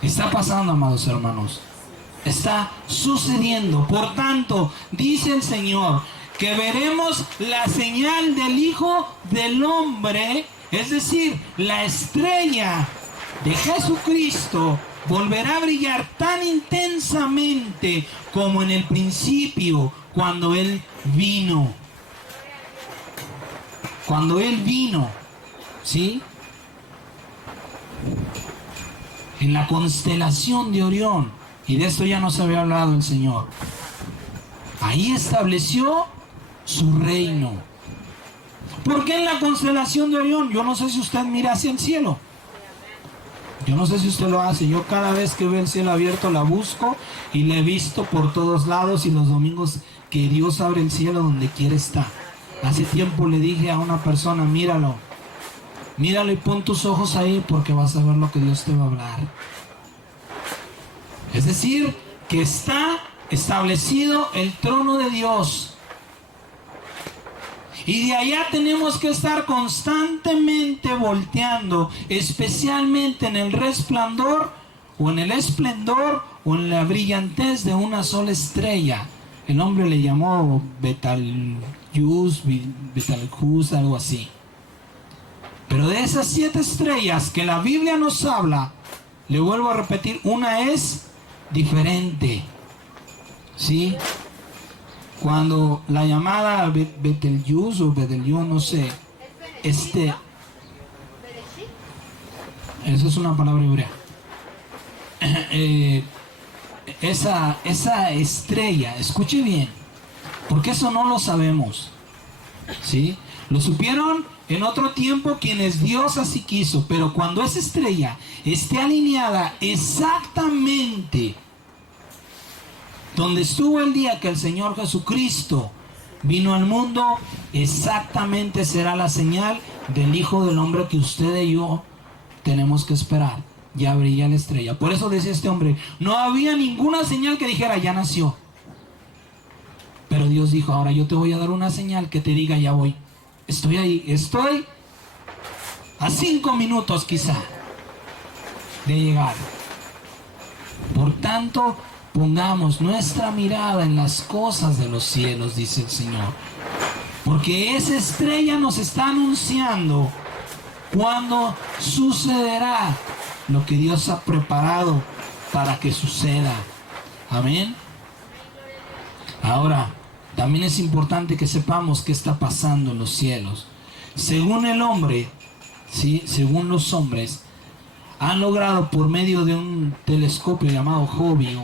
Está pasando, amados hermanos. Está sucediendo. Por tanto, dice el Señor, que veremos la señal del Hijo del Hombre, es decir, la estrella de Jesucristo volverá a brillar tan intensamente como en el principio, cuando Él vino. Cuando Él vino, ¿sí? En la constelación de Orión, y de esto ya nos había hablado el Señor. Ahí estableció su reino. ¿Por qué en la constelación de Orión? Yo no sé si usted mira hacia el cielo. Yo no sé si usted lo hace. Yo cada vez que veo el cielo abierto la busco y la he visto por todos lados, y los domingos que Dios abre el cielo donde quiera está. Hace tiempo le dije a una persona, míralo y pon tus ojos ahí porque vas a ver lo que Dios te va a hablar. Es decir, que está establecido el trono de Dios. Y de allá tenemos que estar constantemente volteando, especialmente en el resplandor, o en el esplendor, o en la brillantez de una sola estrella. El hombre le llamó Betelgeuse, algo así. Pero de esas 7 estrellas que la Biblia nos habla, le vuelvo a repetir, una es diferente, ¿sí? Cuando la llamada Betelgeuse o Betelgeuse, no sé, eso es una palabra hebrea. Esa estrella, escuche bien, porque eso no lo sabemos, ¿sí? Lo supieron en otro tiempo quienes Dios así quiso, pero cuando esa estrella esté alineada exactamente donde estuvo el día que el Señor Jesucristo vino al mundo, exactamente será la señal del Hijo del Hombre que usted y yo tenemos que esperar. Ya brilla la estrella. Por eso decía este hombre, no había ninguna señal que dijera, ya nació. Pero Dios dijo, ahora yo te voy a dar una señal que te diga, ya voy. Estoy ahí, estoy a 5 minutos quizá de llegar. Por tanto, pongamos nuestra mirada en las cosas de los cielos, dice el Señor. Porque esa estrella nos está anunciando cuándo sucederá lo que Dios ha preparado para que suceda. Amén. Ahora, también es importante que sepamos qué está pasando en los cielos. Según el hombre, ¿sí? Según los hombres, han logrado por medio de un telescopio llamado Hubble,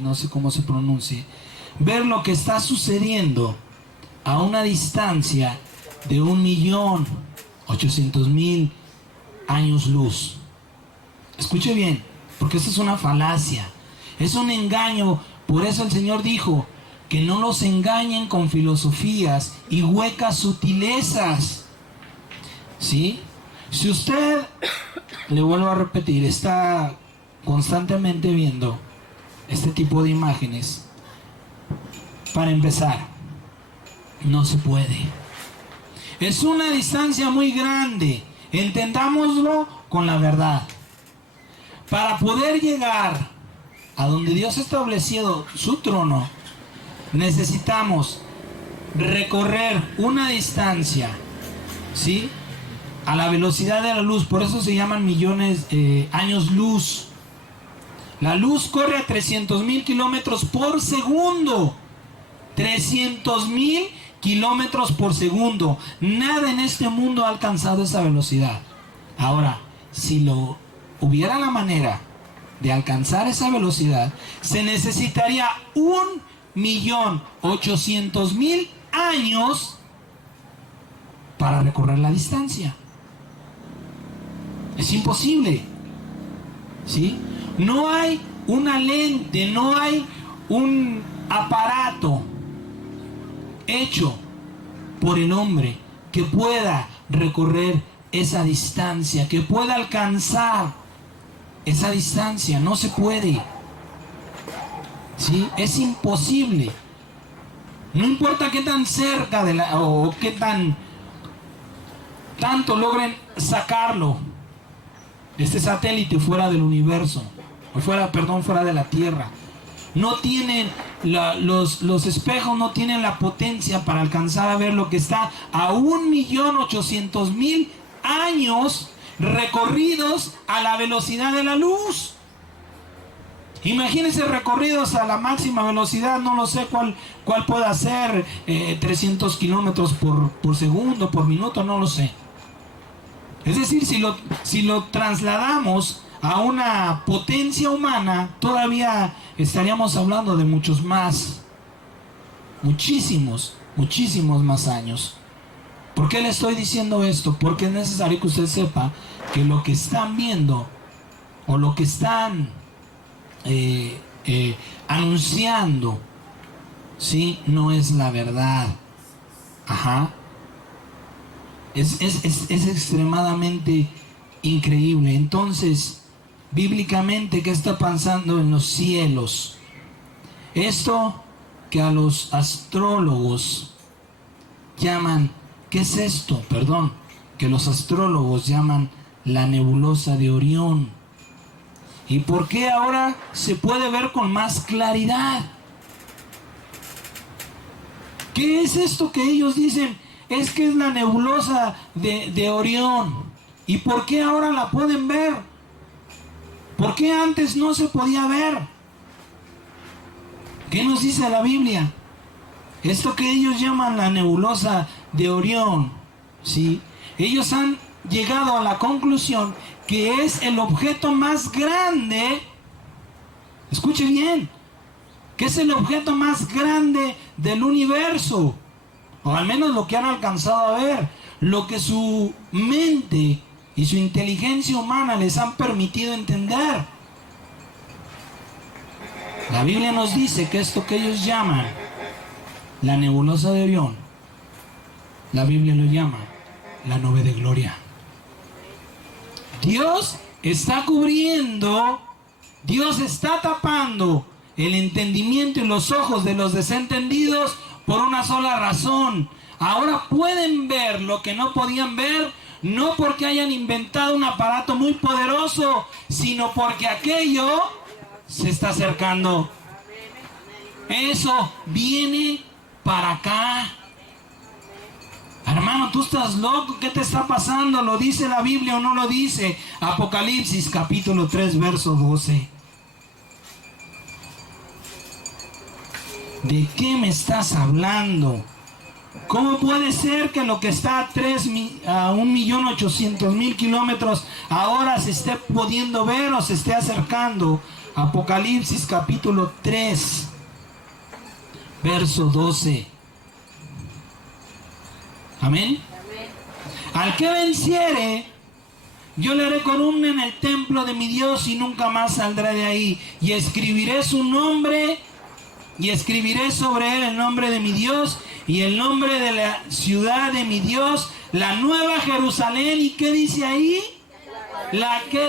no sé cómo se pronuncie, ver lo que está sucediendo a una distancia de 1.800.000 años luz. Escuche bien, porque esto es una falacia, es un engaño. Por eso el Señor dijo que no los engañen con filosofías y huecas sutilezas, ¿sí? Si usted, le vuelvo a repetir, está constantemente viendo este tipo de imágenes, para empezar, no se puede. Es una distancia muy grande, entendámoslo con la verdad. Para poder llegar a donde Dios ha establecido su trono, necesitamos recorrer una distancia, ¿sí?, a la velocidad de la luz. Por eso se llaman millones años luz. La luz corre a 300.000 kilómetros por segundo. 300.000 kilómetros por segundo. Nada en este mundo ha alcanzado esa velocidad. Ahora, si hubiera la manera de alcanzar esa velocidad, se necesitaría 1.800.000 años para recorrer la distancia. Es imposible, ¿sí? No hay una lente, no hay un aparato hecho por el hombre que pueda recorrer esa distancia, que pueda alcanzar esa distancia. No se puede. ¿sí? Es imposible. No importa qué tan cerca o qué tanto logren sacarlo, este satélite fuera del universo, o fuera de la Tierra. No tienen los espejos, no tienen la potencia para alcanzar a ver lo que está a 1.800.000 años recorridos a la velocidad de la luz. Imagínense recorridos a la máxima velocidad, no lo sé cuál pueda ser, 300 kilómetros por segundo, por minuto, no lo sé. Es decir, si lo trasladamos a una potencia humana, todavía estaríamos hablando de muchísimos más años. ¿Por qué le estoy diciendo esto? Porque es necesario que usted sepa que lo que están viendo o lo que están anunciando, ¿sí? No es la verdad. Ajá. Es extremadamente increíble. Entonces, bíblicamente, ¿qué está pasando en los cielos? Esto que a los astrólogos llaman, ¿qué es esto? Perdón, que los astrólogos llaman la nebulosa de Orión. ¿Y por qué ahora se puede ver con más claridad? ¿Qué es esto que ellos dicen? Es que es la nebulosa de Orión. ¿Y por qué ahora la pueden ver? ¿Por qué antes no se podía ver? ¿Qué nos dice la Biblia? Esto que ellos llaman la nebulosa de Orión, ¿sí? Ellos han llegado a la conclusión que es el objeto más grande, escuche bien, que es el objeto más grande del universo, o al menos lo que han alcanzado a ver, lo que su mente y su inteligencia humana les han permitido entender. La Biblia nos dice que esto que ellos llaman la nebulosa de Orión, la Biblia lo llama la nube de gloria. Dios está cubriendo, Dios está tapando el entendimiento y los ojos de los desentendidos por una sola razón. Ahora pueden ver lo que no podían ver, no porque hayan inventado un aparato muy poderoso, sino porque aquello se está acercando. Eso viene para acá. Hermano, tú estás loco, ¿qué te está pasando? ¿Lo dice la Biblia o no lo dice? Apocalipsis capítulo 3 verso 12. ¿De qué me estás hablando? ¿Cómo puede ser que lo que está a 1.800.000 kilómetros ahora se esté pudiendo ver o se esté acercando? Apocalipsis capítulo 3 verso 12. Amén. Al que venciere, yo le haré columna en el templo de mi Dios y nunca más saldrá de ahí. Y escribiré su nombre, y escribiré sobre él el nombre de mi Dios y el nombre de la ciudad de mi Dios, la nueva Jerusalén. ¿Y qué dice ahí? La que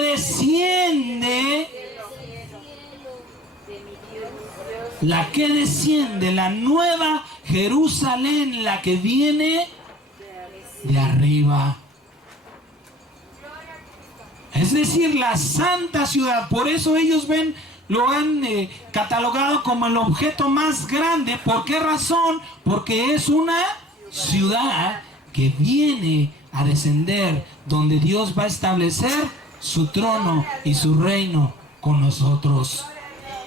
desciende, la nueva Jerusalén, la que viene de arriba. Es decir, la santa ciudad. Por eso ellos lo han catalogado como el objeto más grande. ¿Por qué razón? Porque es una ciudad que viene a descender, donde Dios va a establecer su trono y su reino con nosotros.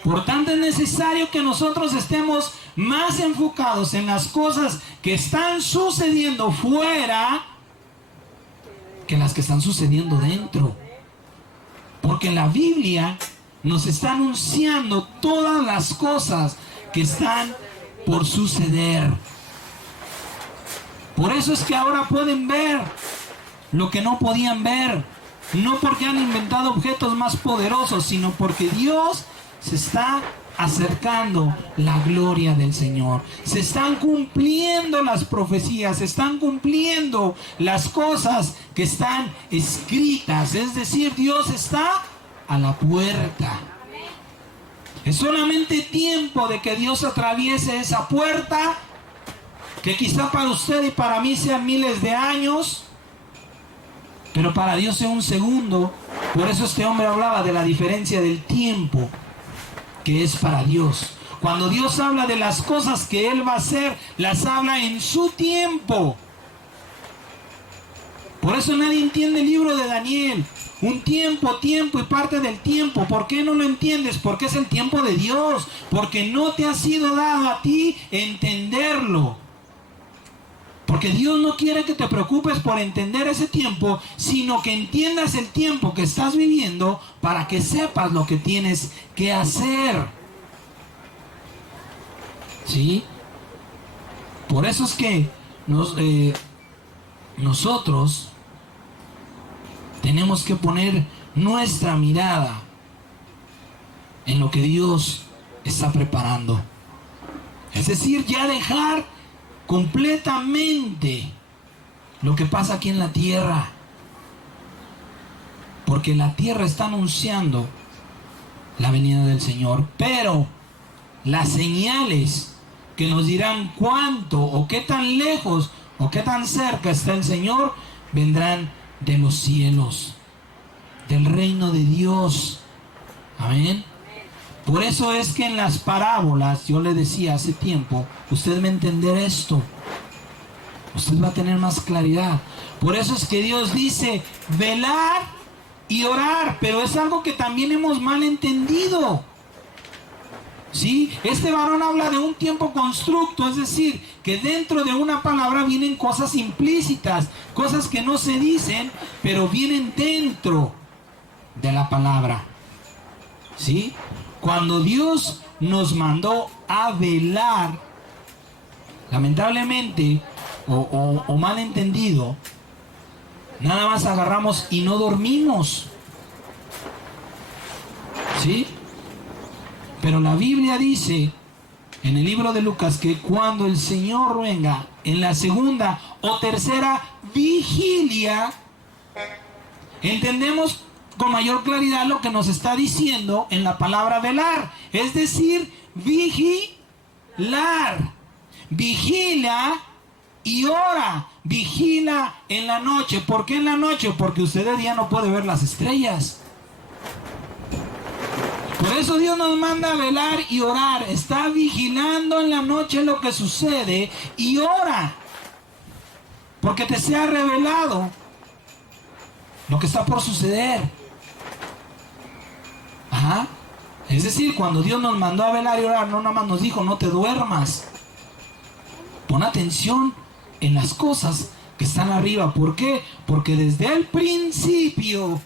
Por tanto, es necesario que nosotros estemos más enfocados en las cosas que están sucediendo fuera que las que están sucediendo dentro. Porque la Biblia nos está anunciando todas las cosas que están por suceder. Por eso es que ahora pueden ver lo que no podían ver. No porque han inventado objetos más poderosos, sino porque Dios se está acercando la gloria del Señor. Se están cumpliendo las profecías, se están cumpliendo las cosas que están escritas. Es decir, Dios está a la puerta. Es solamente tiempo de que Dios atraviese esa puerta, que quizá para usted y para mí sean miles de años, pero para Dios sea un segundo. Por eso este hombre hablaba de la diferencia del tiempo que es para Dios. Cuando Dios habla de las cosas que Él va a hacer, las habla en su tiempo. Por eso nadie entiende el libro de Daniel. Un tiempo, tiempo y parte del tiempo. ¿Por qué no lo entiendes? Porque es el tiempo de Dios. Porque no te ha sido dado a ti entenderlo. Porque Dios no quiere que te preocupes por entender ese tiempo, sino que entiendas el tiempo que estás viviendo para que sepas lo que tienes que hacer. ¿Sí? Por eso es que nosotros tenemos que poner nuestra mirada en lo que Dios está preparando. Es decir, ya dejar completamente lo que pasa aquí en la tierra. Porque la tierra está anunciando la venida del Señor. Pero las señales que nos dirán cuánto o qué tan lejos o qué tan cerca está el Señor vendrán de los cielos, del reino de Dios. Amén. Por eso es que en las parábolas, yo le decía hace tiempo, usted va a entender esto. Usted va a tener más claridad. Por eso es que Dios dice velar y orar, pero es algo que también hemos mal entendido. ¿Sí? Este varón habla de un tiempo constructo, es decir, que dentro de una palabra vienen cosas implícitas, cosas que no se dicen, pero vienen dentro de la palabra. ¿Sí? Cuando Dios nos mandó a velar, lamentablemente, o mal entendido, nada más agarramos y no dormimos. ¿Sí? Pero la Biblia dice en el libro de Lucas que cuando el Señor venga en la segunda o tercera vigilia, entendemos con mayor claridad lo que nos está diciendo en la palabra velar, es decir, vigilar. Vigila y ora. Vigila en la noche. ¿Por qué en la noche? Porque usted de día no puede ver las estrellas. Por eso Dios nos manda a velar y orar. Está vigilando en la noche lo que sucede y ora. Porque te sea revelado lo que está por suceder. Ajá. Es decir, cuando Dios nos mandó a velar y orar, no nada más nos dijo, no te duermas. Pon atención en las cosas que están arriba. ¿Por qué? Porque desde el principio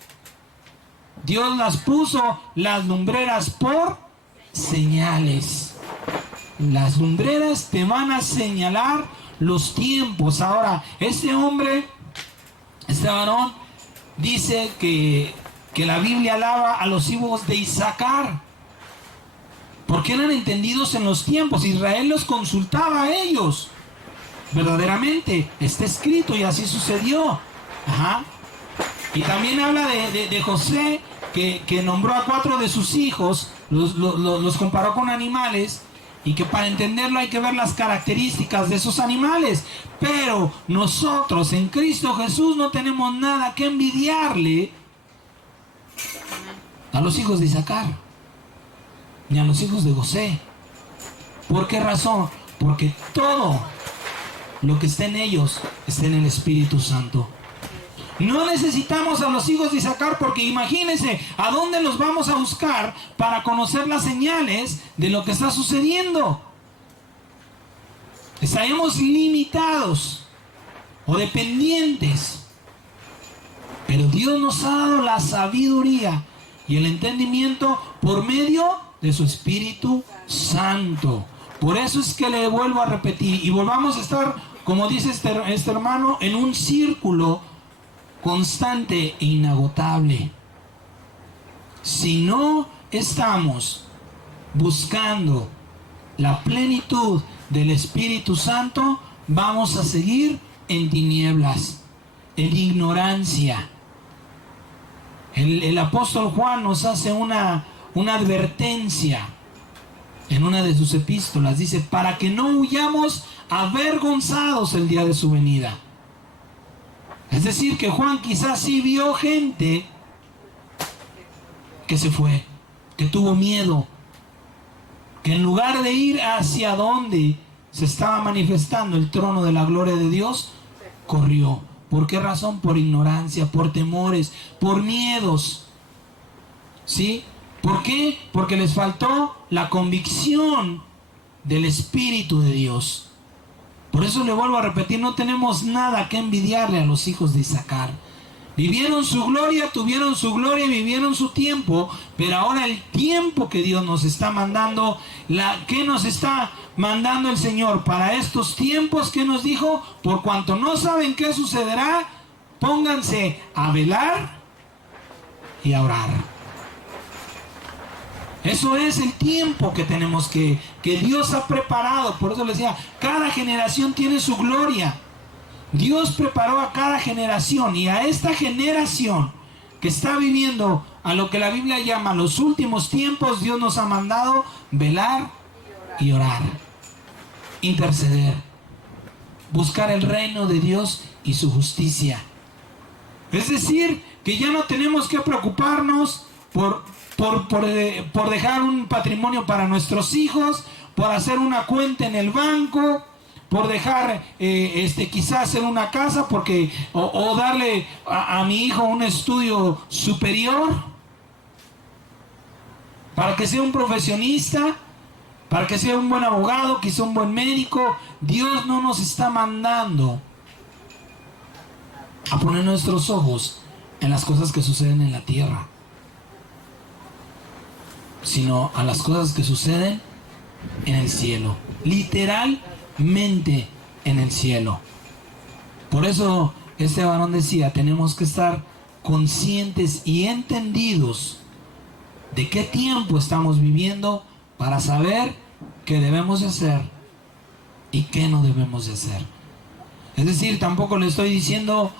Dios las puso las lumbreras por señales. Las lumbreras te van a señalar los tiempos. Ahora, este hombre, este varón, dice que la Biblia alaba a los hijos de Isaacar, porque eran entendidos en los tiempos. Israel los consultaba a ellos. Verdaderamente, está escrito y así sucedió. Ajá. Y también habla de José, que nombró a 4 de sus hijos, los comparó con animales, y que para entenderlo hay que ver las características de esos animales. Pero nosotros en Cristo Jesús no tenemos nada que envidiarle a los hijos de Isaacar, ni a los hijos de José. ¿Por qué razón? Porque todo lo que está en ellos está en el Espíritu Santo. No necesitamos a los hijos de Isaacar, porque imagínense a dónde los vamos a buscar para conocer las señales de lo que está sucediendo. Estaremos limitados o dependientes. Pero Dios nos ha dado la sabiduría y el entendimiento por medio de su Espíritu Santo. Por eso es que le vuelvo a repetir, y volvamos a estar, como dice este hermano, en un círculo constante e inagotable. Si no estamos buscando la plenitud del Espíritu Santo, vamos a seguir en tinieblas, en ignorancia. El apóstol Juan nos hace una advertencia en una de sus epístolas, dice, para que no huyamos avergonzados el día de su venida. Es decir, que Juan quizás sí vio gente que se fue, que tuvo miedo, que en lugar de ir hacia donde se estaba manifestando el trono de la gloria de Dios, corrió. ¿Por qué razón? Por ignorancia, por temores, por miedos. ¿Sí? ¿Por qué? Porque les faltó la convicción del Espíritu de Dios. Por eso le vuelvo a repetir, no tenemos nada que envidiarle a los hijos de Isaacar. Vivieron su gloria, tuvieron su gloria, vivieron su tiempo, pero ahora el tiempo que Dios nos está mandando, ¿qué nos está mandando el Señor para estos tiempos? ¿Qué nos dijo? Por cuanto no saben qué sucederá, pónganse a velar y a orar. Eso es el tiempo que tenemos que Dios ha preparado. Por eso les decía, cada generación tiene su gloria. Dios preparó a cada generación, y a esta generación que está viviendo a lo que la Biblia llama los últimos tiempos, Dios nos ha mandado velar y orar, interceder, buscar el reino de Dios y su justicia. Es decir, que ya no tenemos que preocuparnos por dejar un patrimonio para nuestros hijos, por hacer una cuenta en el banco, por dejar quizás hacer una casa o darle a mi hijo un estudio superior para que sea un profesionista, para que sea un buen abogado, quizá un buen médico. Dios no nos está mandando a poner nuestros ojos en las cosas que suceden en la tierra, sino a las cosas que suceden en el cielo, literalmente en el cielo. Por eso este varón decía, tenemos que estar conscientes y entendidos de qué tiempo estamos viviendo para saber qué debemos de hacer y qué no debemos de hacer. Es decir, tampoco le estoy diciendo,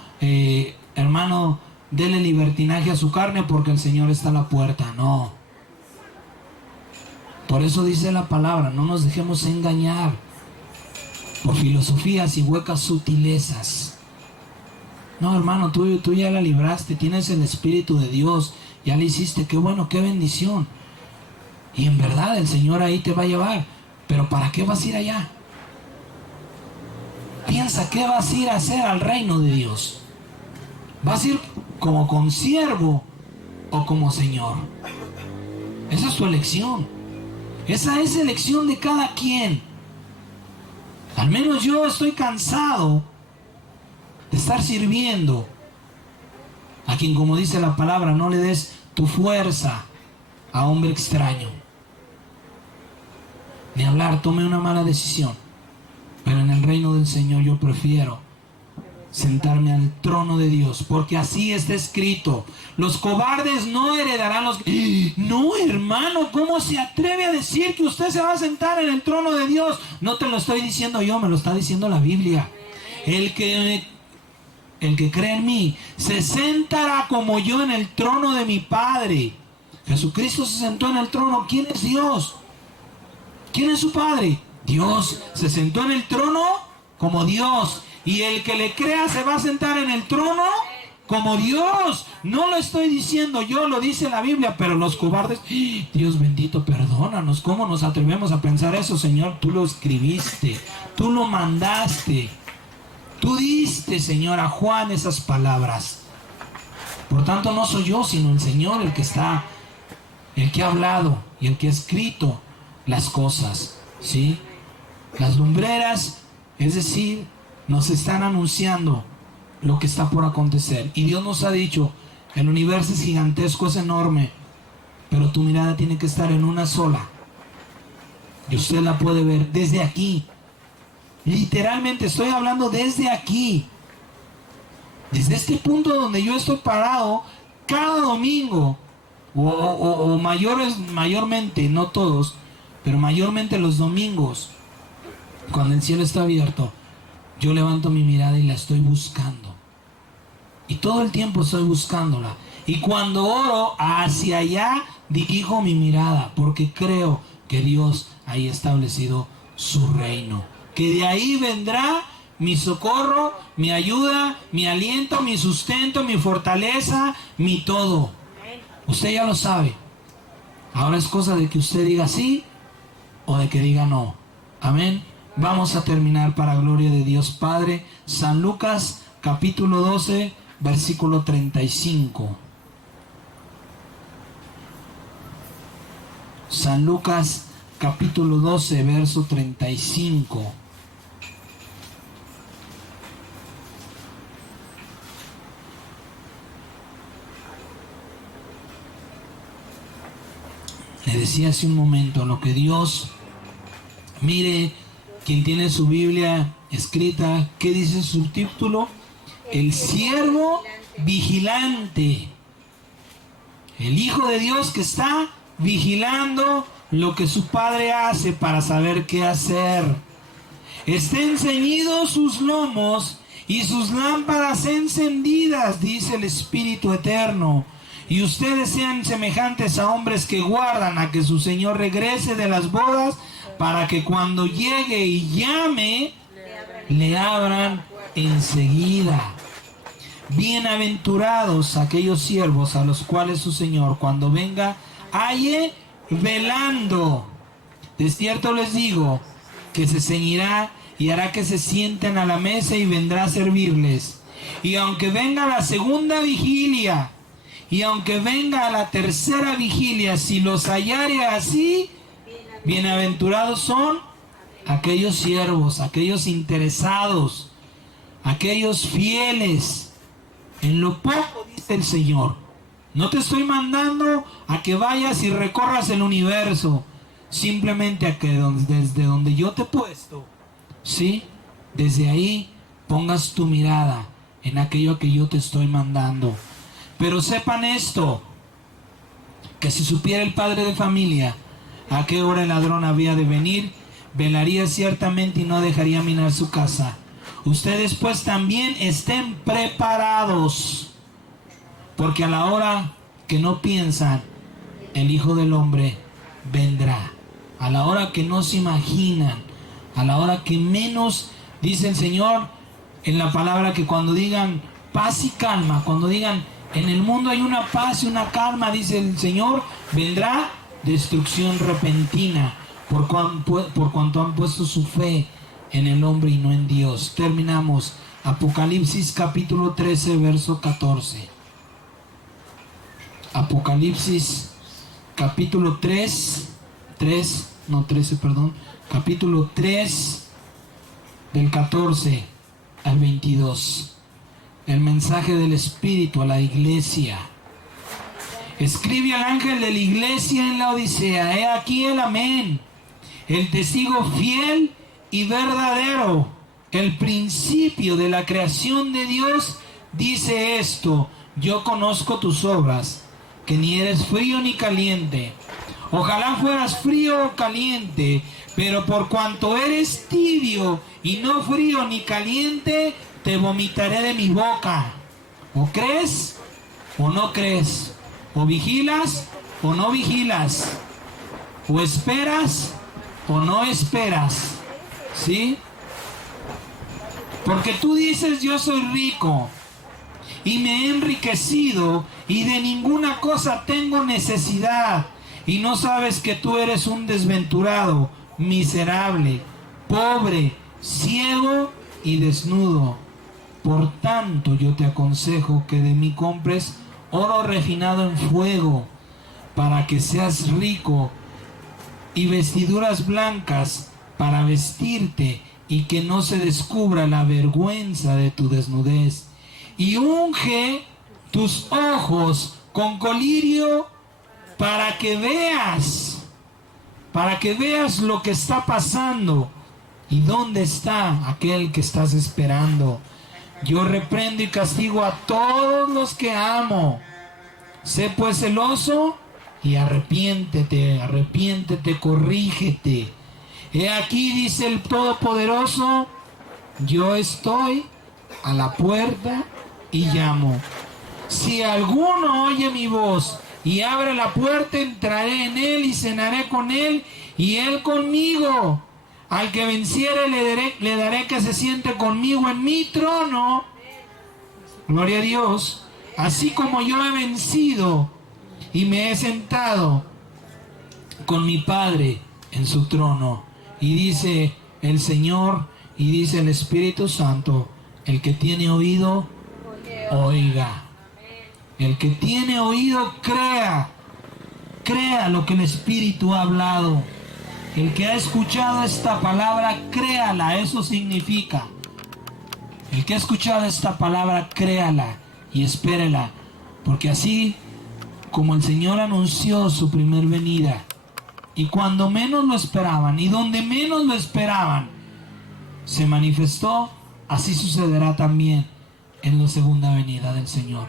hermano, dele libertinaje a su carne porque el Señor está a la puerta. No. Por eso dice la palabra, no nos dejemos engañar por filosofías y huecas sutilezas. No, hermano, tú ya la libraste, tienes el Espíritu de Dios, ya le hiciste, qué bueno, qué bendición. Y en verdad el Señor ahí te va a llevar, pero ¿para qué vas a ir allá? Piensa, ¿qué vas a ir a hacer al reino de Dios? ¿Vas a ir como consiervo o como Señor? Esa es tu elección. Esa es elección de cada quien. Al menos yo estoy cansado de estar sirviendo a quien, como dice la palabra, no le des tu fuerza a hombre extraño. Ni hablar, tome una mala decisión. Pero en el reino del Señor yo prefiero sentarme al trono de Dios, porque así está escrito: los cobardes no heredarán los... No, hermano, ¿cómo se atreve a decir que usted se va a sentar en el trono de Dios? No te lo estoy diciendo yo, me lo está diciendo la Biblia. El que cree en mí se sentará como yo en el trono de mi Padre. Jesucristo se sentó en el trono. ¿Quién es Dios? ¿Quién es su Padre? Dios. Se sentó en el trono como Dios. Y el que le crea se va a sentar en el trono como Dios. No lo estoy diciendo yo, lo dice la Biblia. Pero los cobardes, Dios bendito, perdónanos. ¿Cómo nos atrevemos a pensar eso, Señor? Tú lo escribiste, tú lo mandaste, tú diste, Señor, a Juan esas palabras. Por tanto, no soy yo, sino el Señor el que ha hablado y el que ha escrito las cosas, ¿sí? Las lumbreras, es decir, nos están anunciando lo que está por acontecer. Y Dios nos ha dicho, el universo es gigantesco, es enorme, pero tu mirada tiene que estar en una sola. Y usted la puede ver desde aquí. Literalmente estoy hablando desde aquí. Desde este punto donde yo estoy parado, cada domingo, o mayormente, no todos, pero mayormente los domingos, cuando el cielo está abierto, yo levanto mi mirada y la estoy buscando. Y todo el tiempo estoy buscándola. Y cuando oro hacia allá, dirijo mi mirada, porque creo que Dios haya establecido su reino. Que de ahí vendrá mi socorro, mi ayuda, mi aliento, mi sustento, mi fortaleza, mi todo. Usted ya lo sabe. Ahora es cosa de que usted diga sí o de que diga no. Amén. Vamos a terminar para gloria de Dios Padre. San Lucas capítulo 12, versículo 35. San Lucas capítulo 12, verso 35. Le decía hace un momento lo que Dios, mire, quien tiene su Biblia escrita, ¿qué dice su título? El siervo vigilante. El Hijo de Dios que está vigilando lo que su Padre hace para saber qué hacer. Estén ceñidos sus lomos y sus lámparas encendidas, dice el Espíritu Eterno. Y ustedes sean semejantes a hombres que guardan a que su Señor regrese de las bodas, para que cuando llegue y llame, le abran enseguida. Bienaventurados aquellos siervos a los cuales su Señor, cuando venga, halle velando. De cierto les digo que se ceñirá y hará que se sienten a la mesa y vendrá a servirles. Y aunque venga la segunda vigilia, y aunque venga a la tercera vigilia, si los hallare así, bienaventurados son aquellos siervos, aquellos interesados, aquellos fieles. En lo poco, dice el Señor. No te estoy mandando a que vayas y recorras el universo, simplemente a que desde donde yo te he puesto, ¿sí? Desde ahí pongas tu mirada en aquello que yo te estoy mandando. Pero sepan esto, que si supiera el padre de familia a qué hora el ladrón había de venir, velaría ciertamente y no dejaría minar su casa. Ustedes pues también estén preparados, porque a la hora que no piensan, el Hijo del Hombre vendrá. A la hora que no se imaginan, a la hora que menos, dice el Señor en la palabra, que cuando digan paz y calma, cuando digan en el mundo hay una paz y una calma, dice el Señor, vendrá destrucción repentina, por cuanto han puesto su fe en el hombre y no en Dios. Terminamos. Apocalipsis capítulo 13, verso 14. Apocalipsis capítulo capítulo 3, del 14 al 22. El mensaje del Espíritu a la iglesia. Escribe al ángel de la iglesia en la Odisea: he aquí el amén, el testigo fiel y verdadero, el principio de la creación de Dios, dice esto: yo conozco tus obras, que ni eres frío ni caliente. Ojalá fueras frío o caliente, pero por cuanto eres tibio y no frío ni caliente, te vomitaré de mi boca. O crees o no crees, o vigilas o no vigilas, o esperas o no esperas, ¿sí? Porque tú dices: yo soy rico y me he enriquecido y de ninguna cosa tengo necesidad, y no sabes que tú eres un desventurado, miserable, pobre, ciego y desnudo. Por tanto, yo te aconsejo que de mí compres oro refinado en fuego, para que seas rico, y vestiduras blancas para vestirte, y que no se descubra la vergüenza de tu desnudez. Y unge tus ojos con colirio, para que veas lo que está pasando y dónde está aquel que estás esperando. Yo reprendo y castigo a todos los que amo. Sé pues celoso y arrepiéntete, corrígete. He aquí, dice el Todopoderoso, yo estoy a la puerta y llamo. Si alguno oye mi voz y abre la puerta, entraré en él y cenaré con él y él conmigo. Al que venciere le daré que se siente conmigo en mi trono. Gloria a Dios. Así como yo he vencido y me he sentado con mi Padre en su trono. Y dice el Señor y dice el Espíritu Santo, el que tiene oído, oiga. El que tiene oído, crea. Crea lo que el Espíritu ha hablado. El que ha escuchado esta palabra, créala. Eso significa. El que ha escuchado esta palabra, créala y espérela. Porque así como el Señor anunció su primer venida, y cuando menos lo esperaban y donde menos lo esperaban, se manifestó, así sucederá también en la segunda venida del Señor.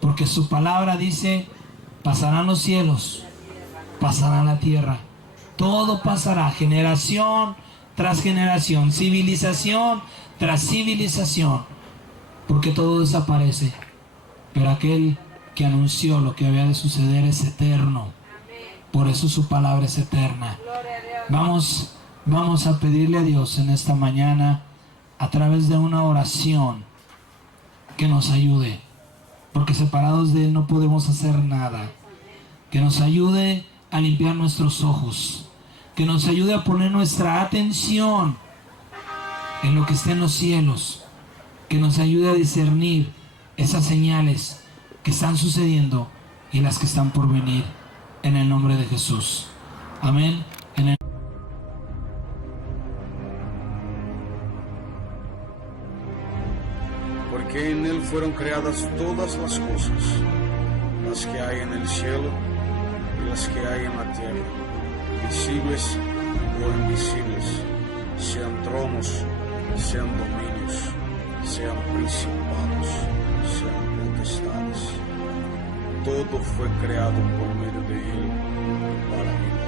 Porque su palabra dice, pasarán los cielos, pasará la tierra, todo pasará, generación tras generación, civilización tras civilización, porque todo desaparece. Pero aquel que anunció lo que había de suceder es eterno. Por eso su palabra es eterna. Vamos a pedirle a Dios en esta mañana, a través de una oración, que nos ayude. Porque separados de Él no podemos hacer nada. Que nos ayude a limpiar nuestros ojos. Que nos ayude a poner nuestra atención en lo que está en los cielos. Que nos ayude a discernir esas señales que están sucediendo y las que están por venir. En el nombre de Jesús. Amén. Porque en Él fueron creadas todas las cosas, las que hay en el cielo y las que hay en la tierra, visibles o invisibles, sean tronos, sean dominios, sean principados, sean potestades. Todo fue creado por medio de Él, para Él.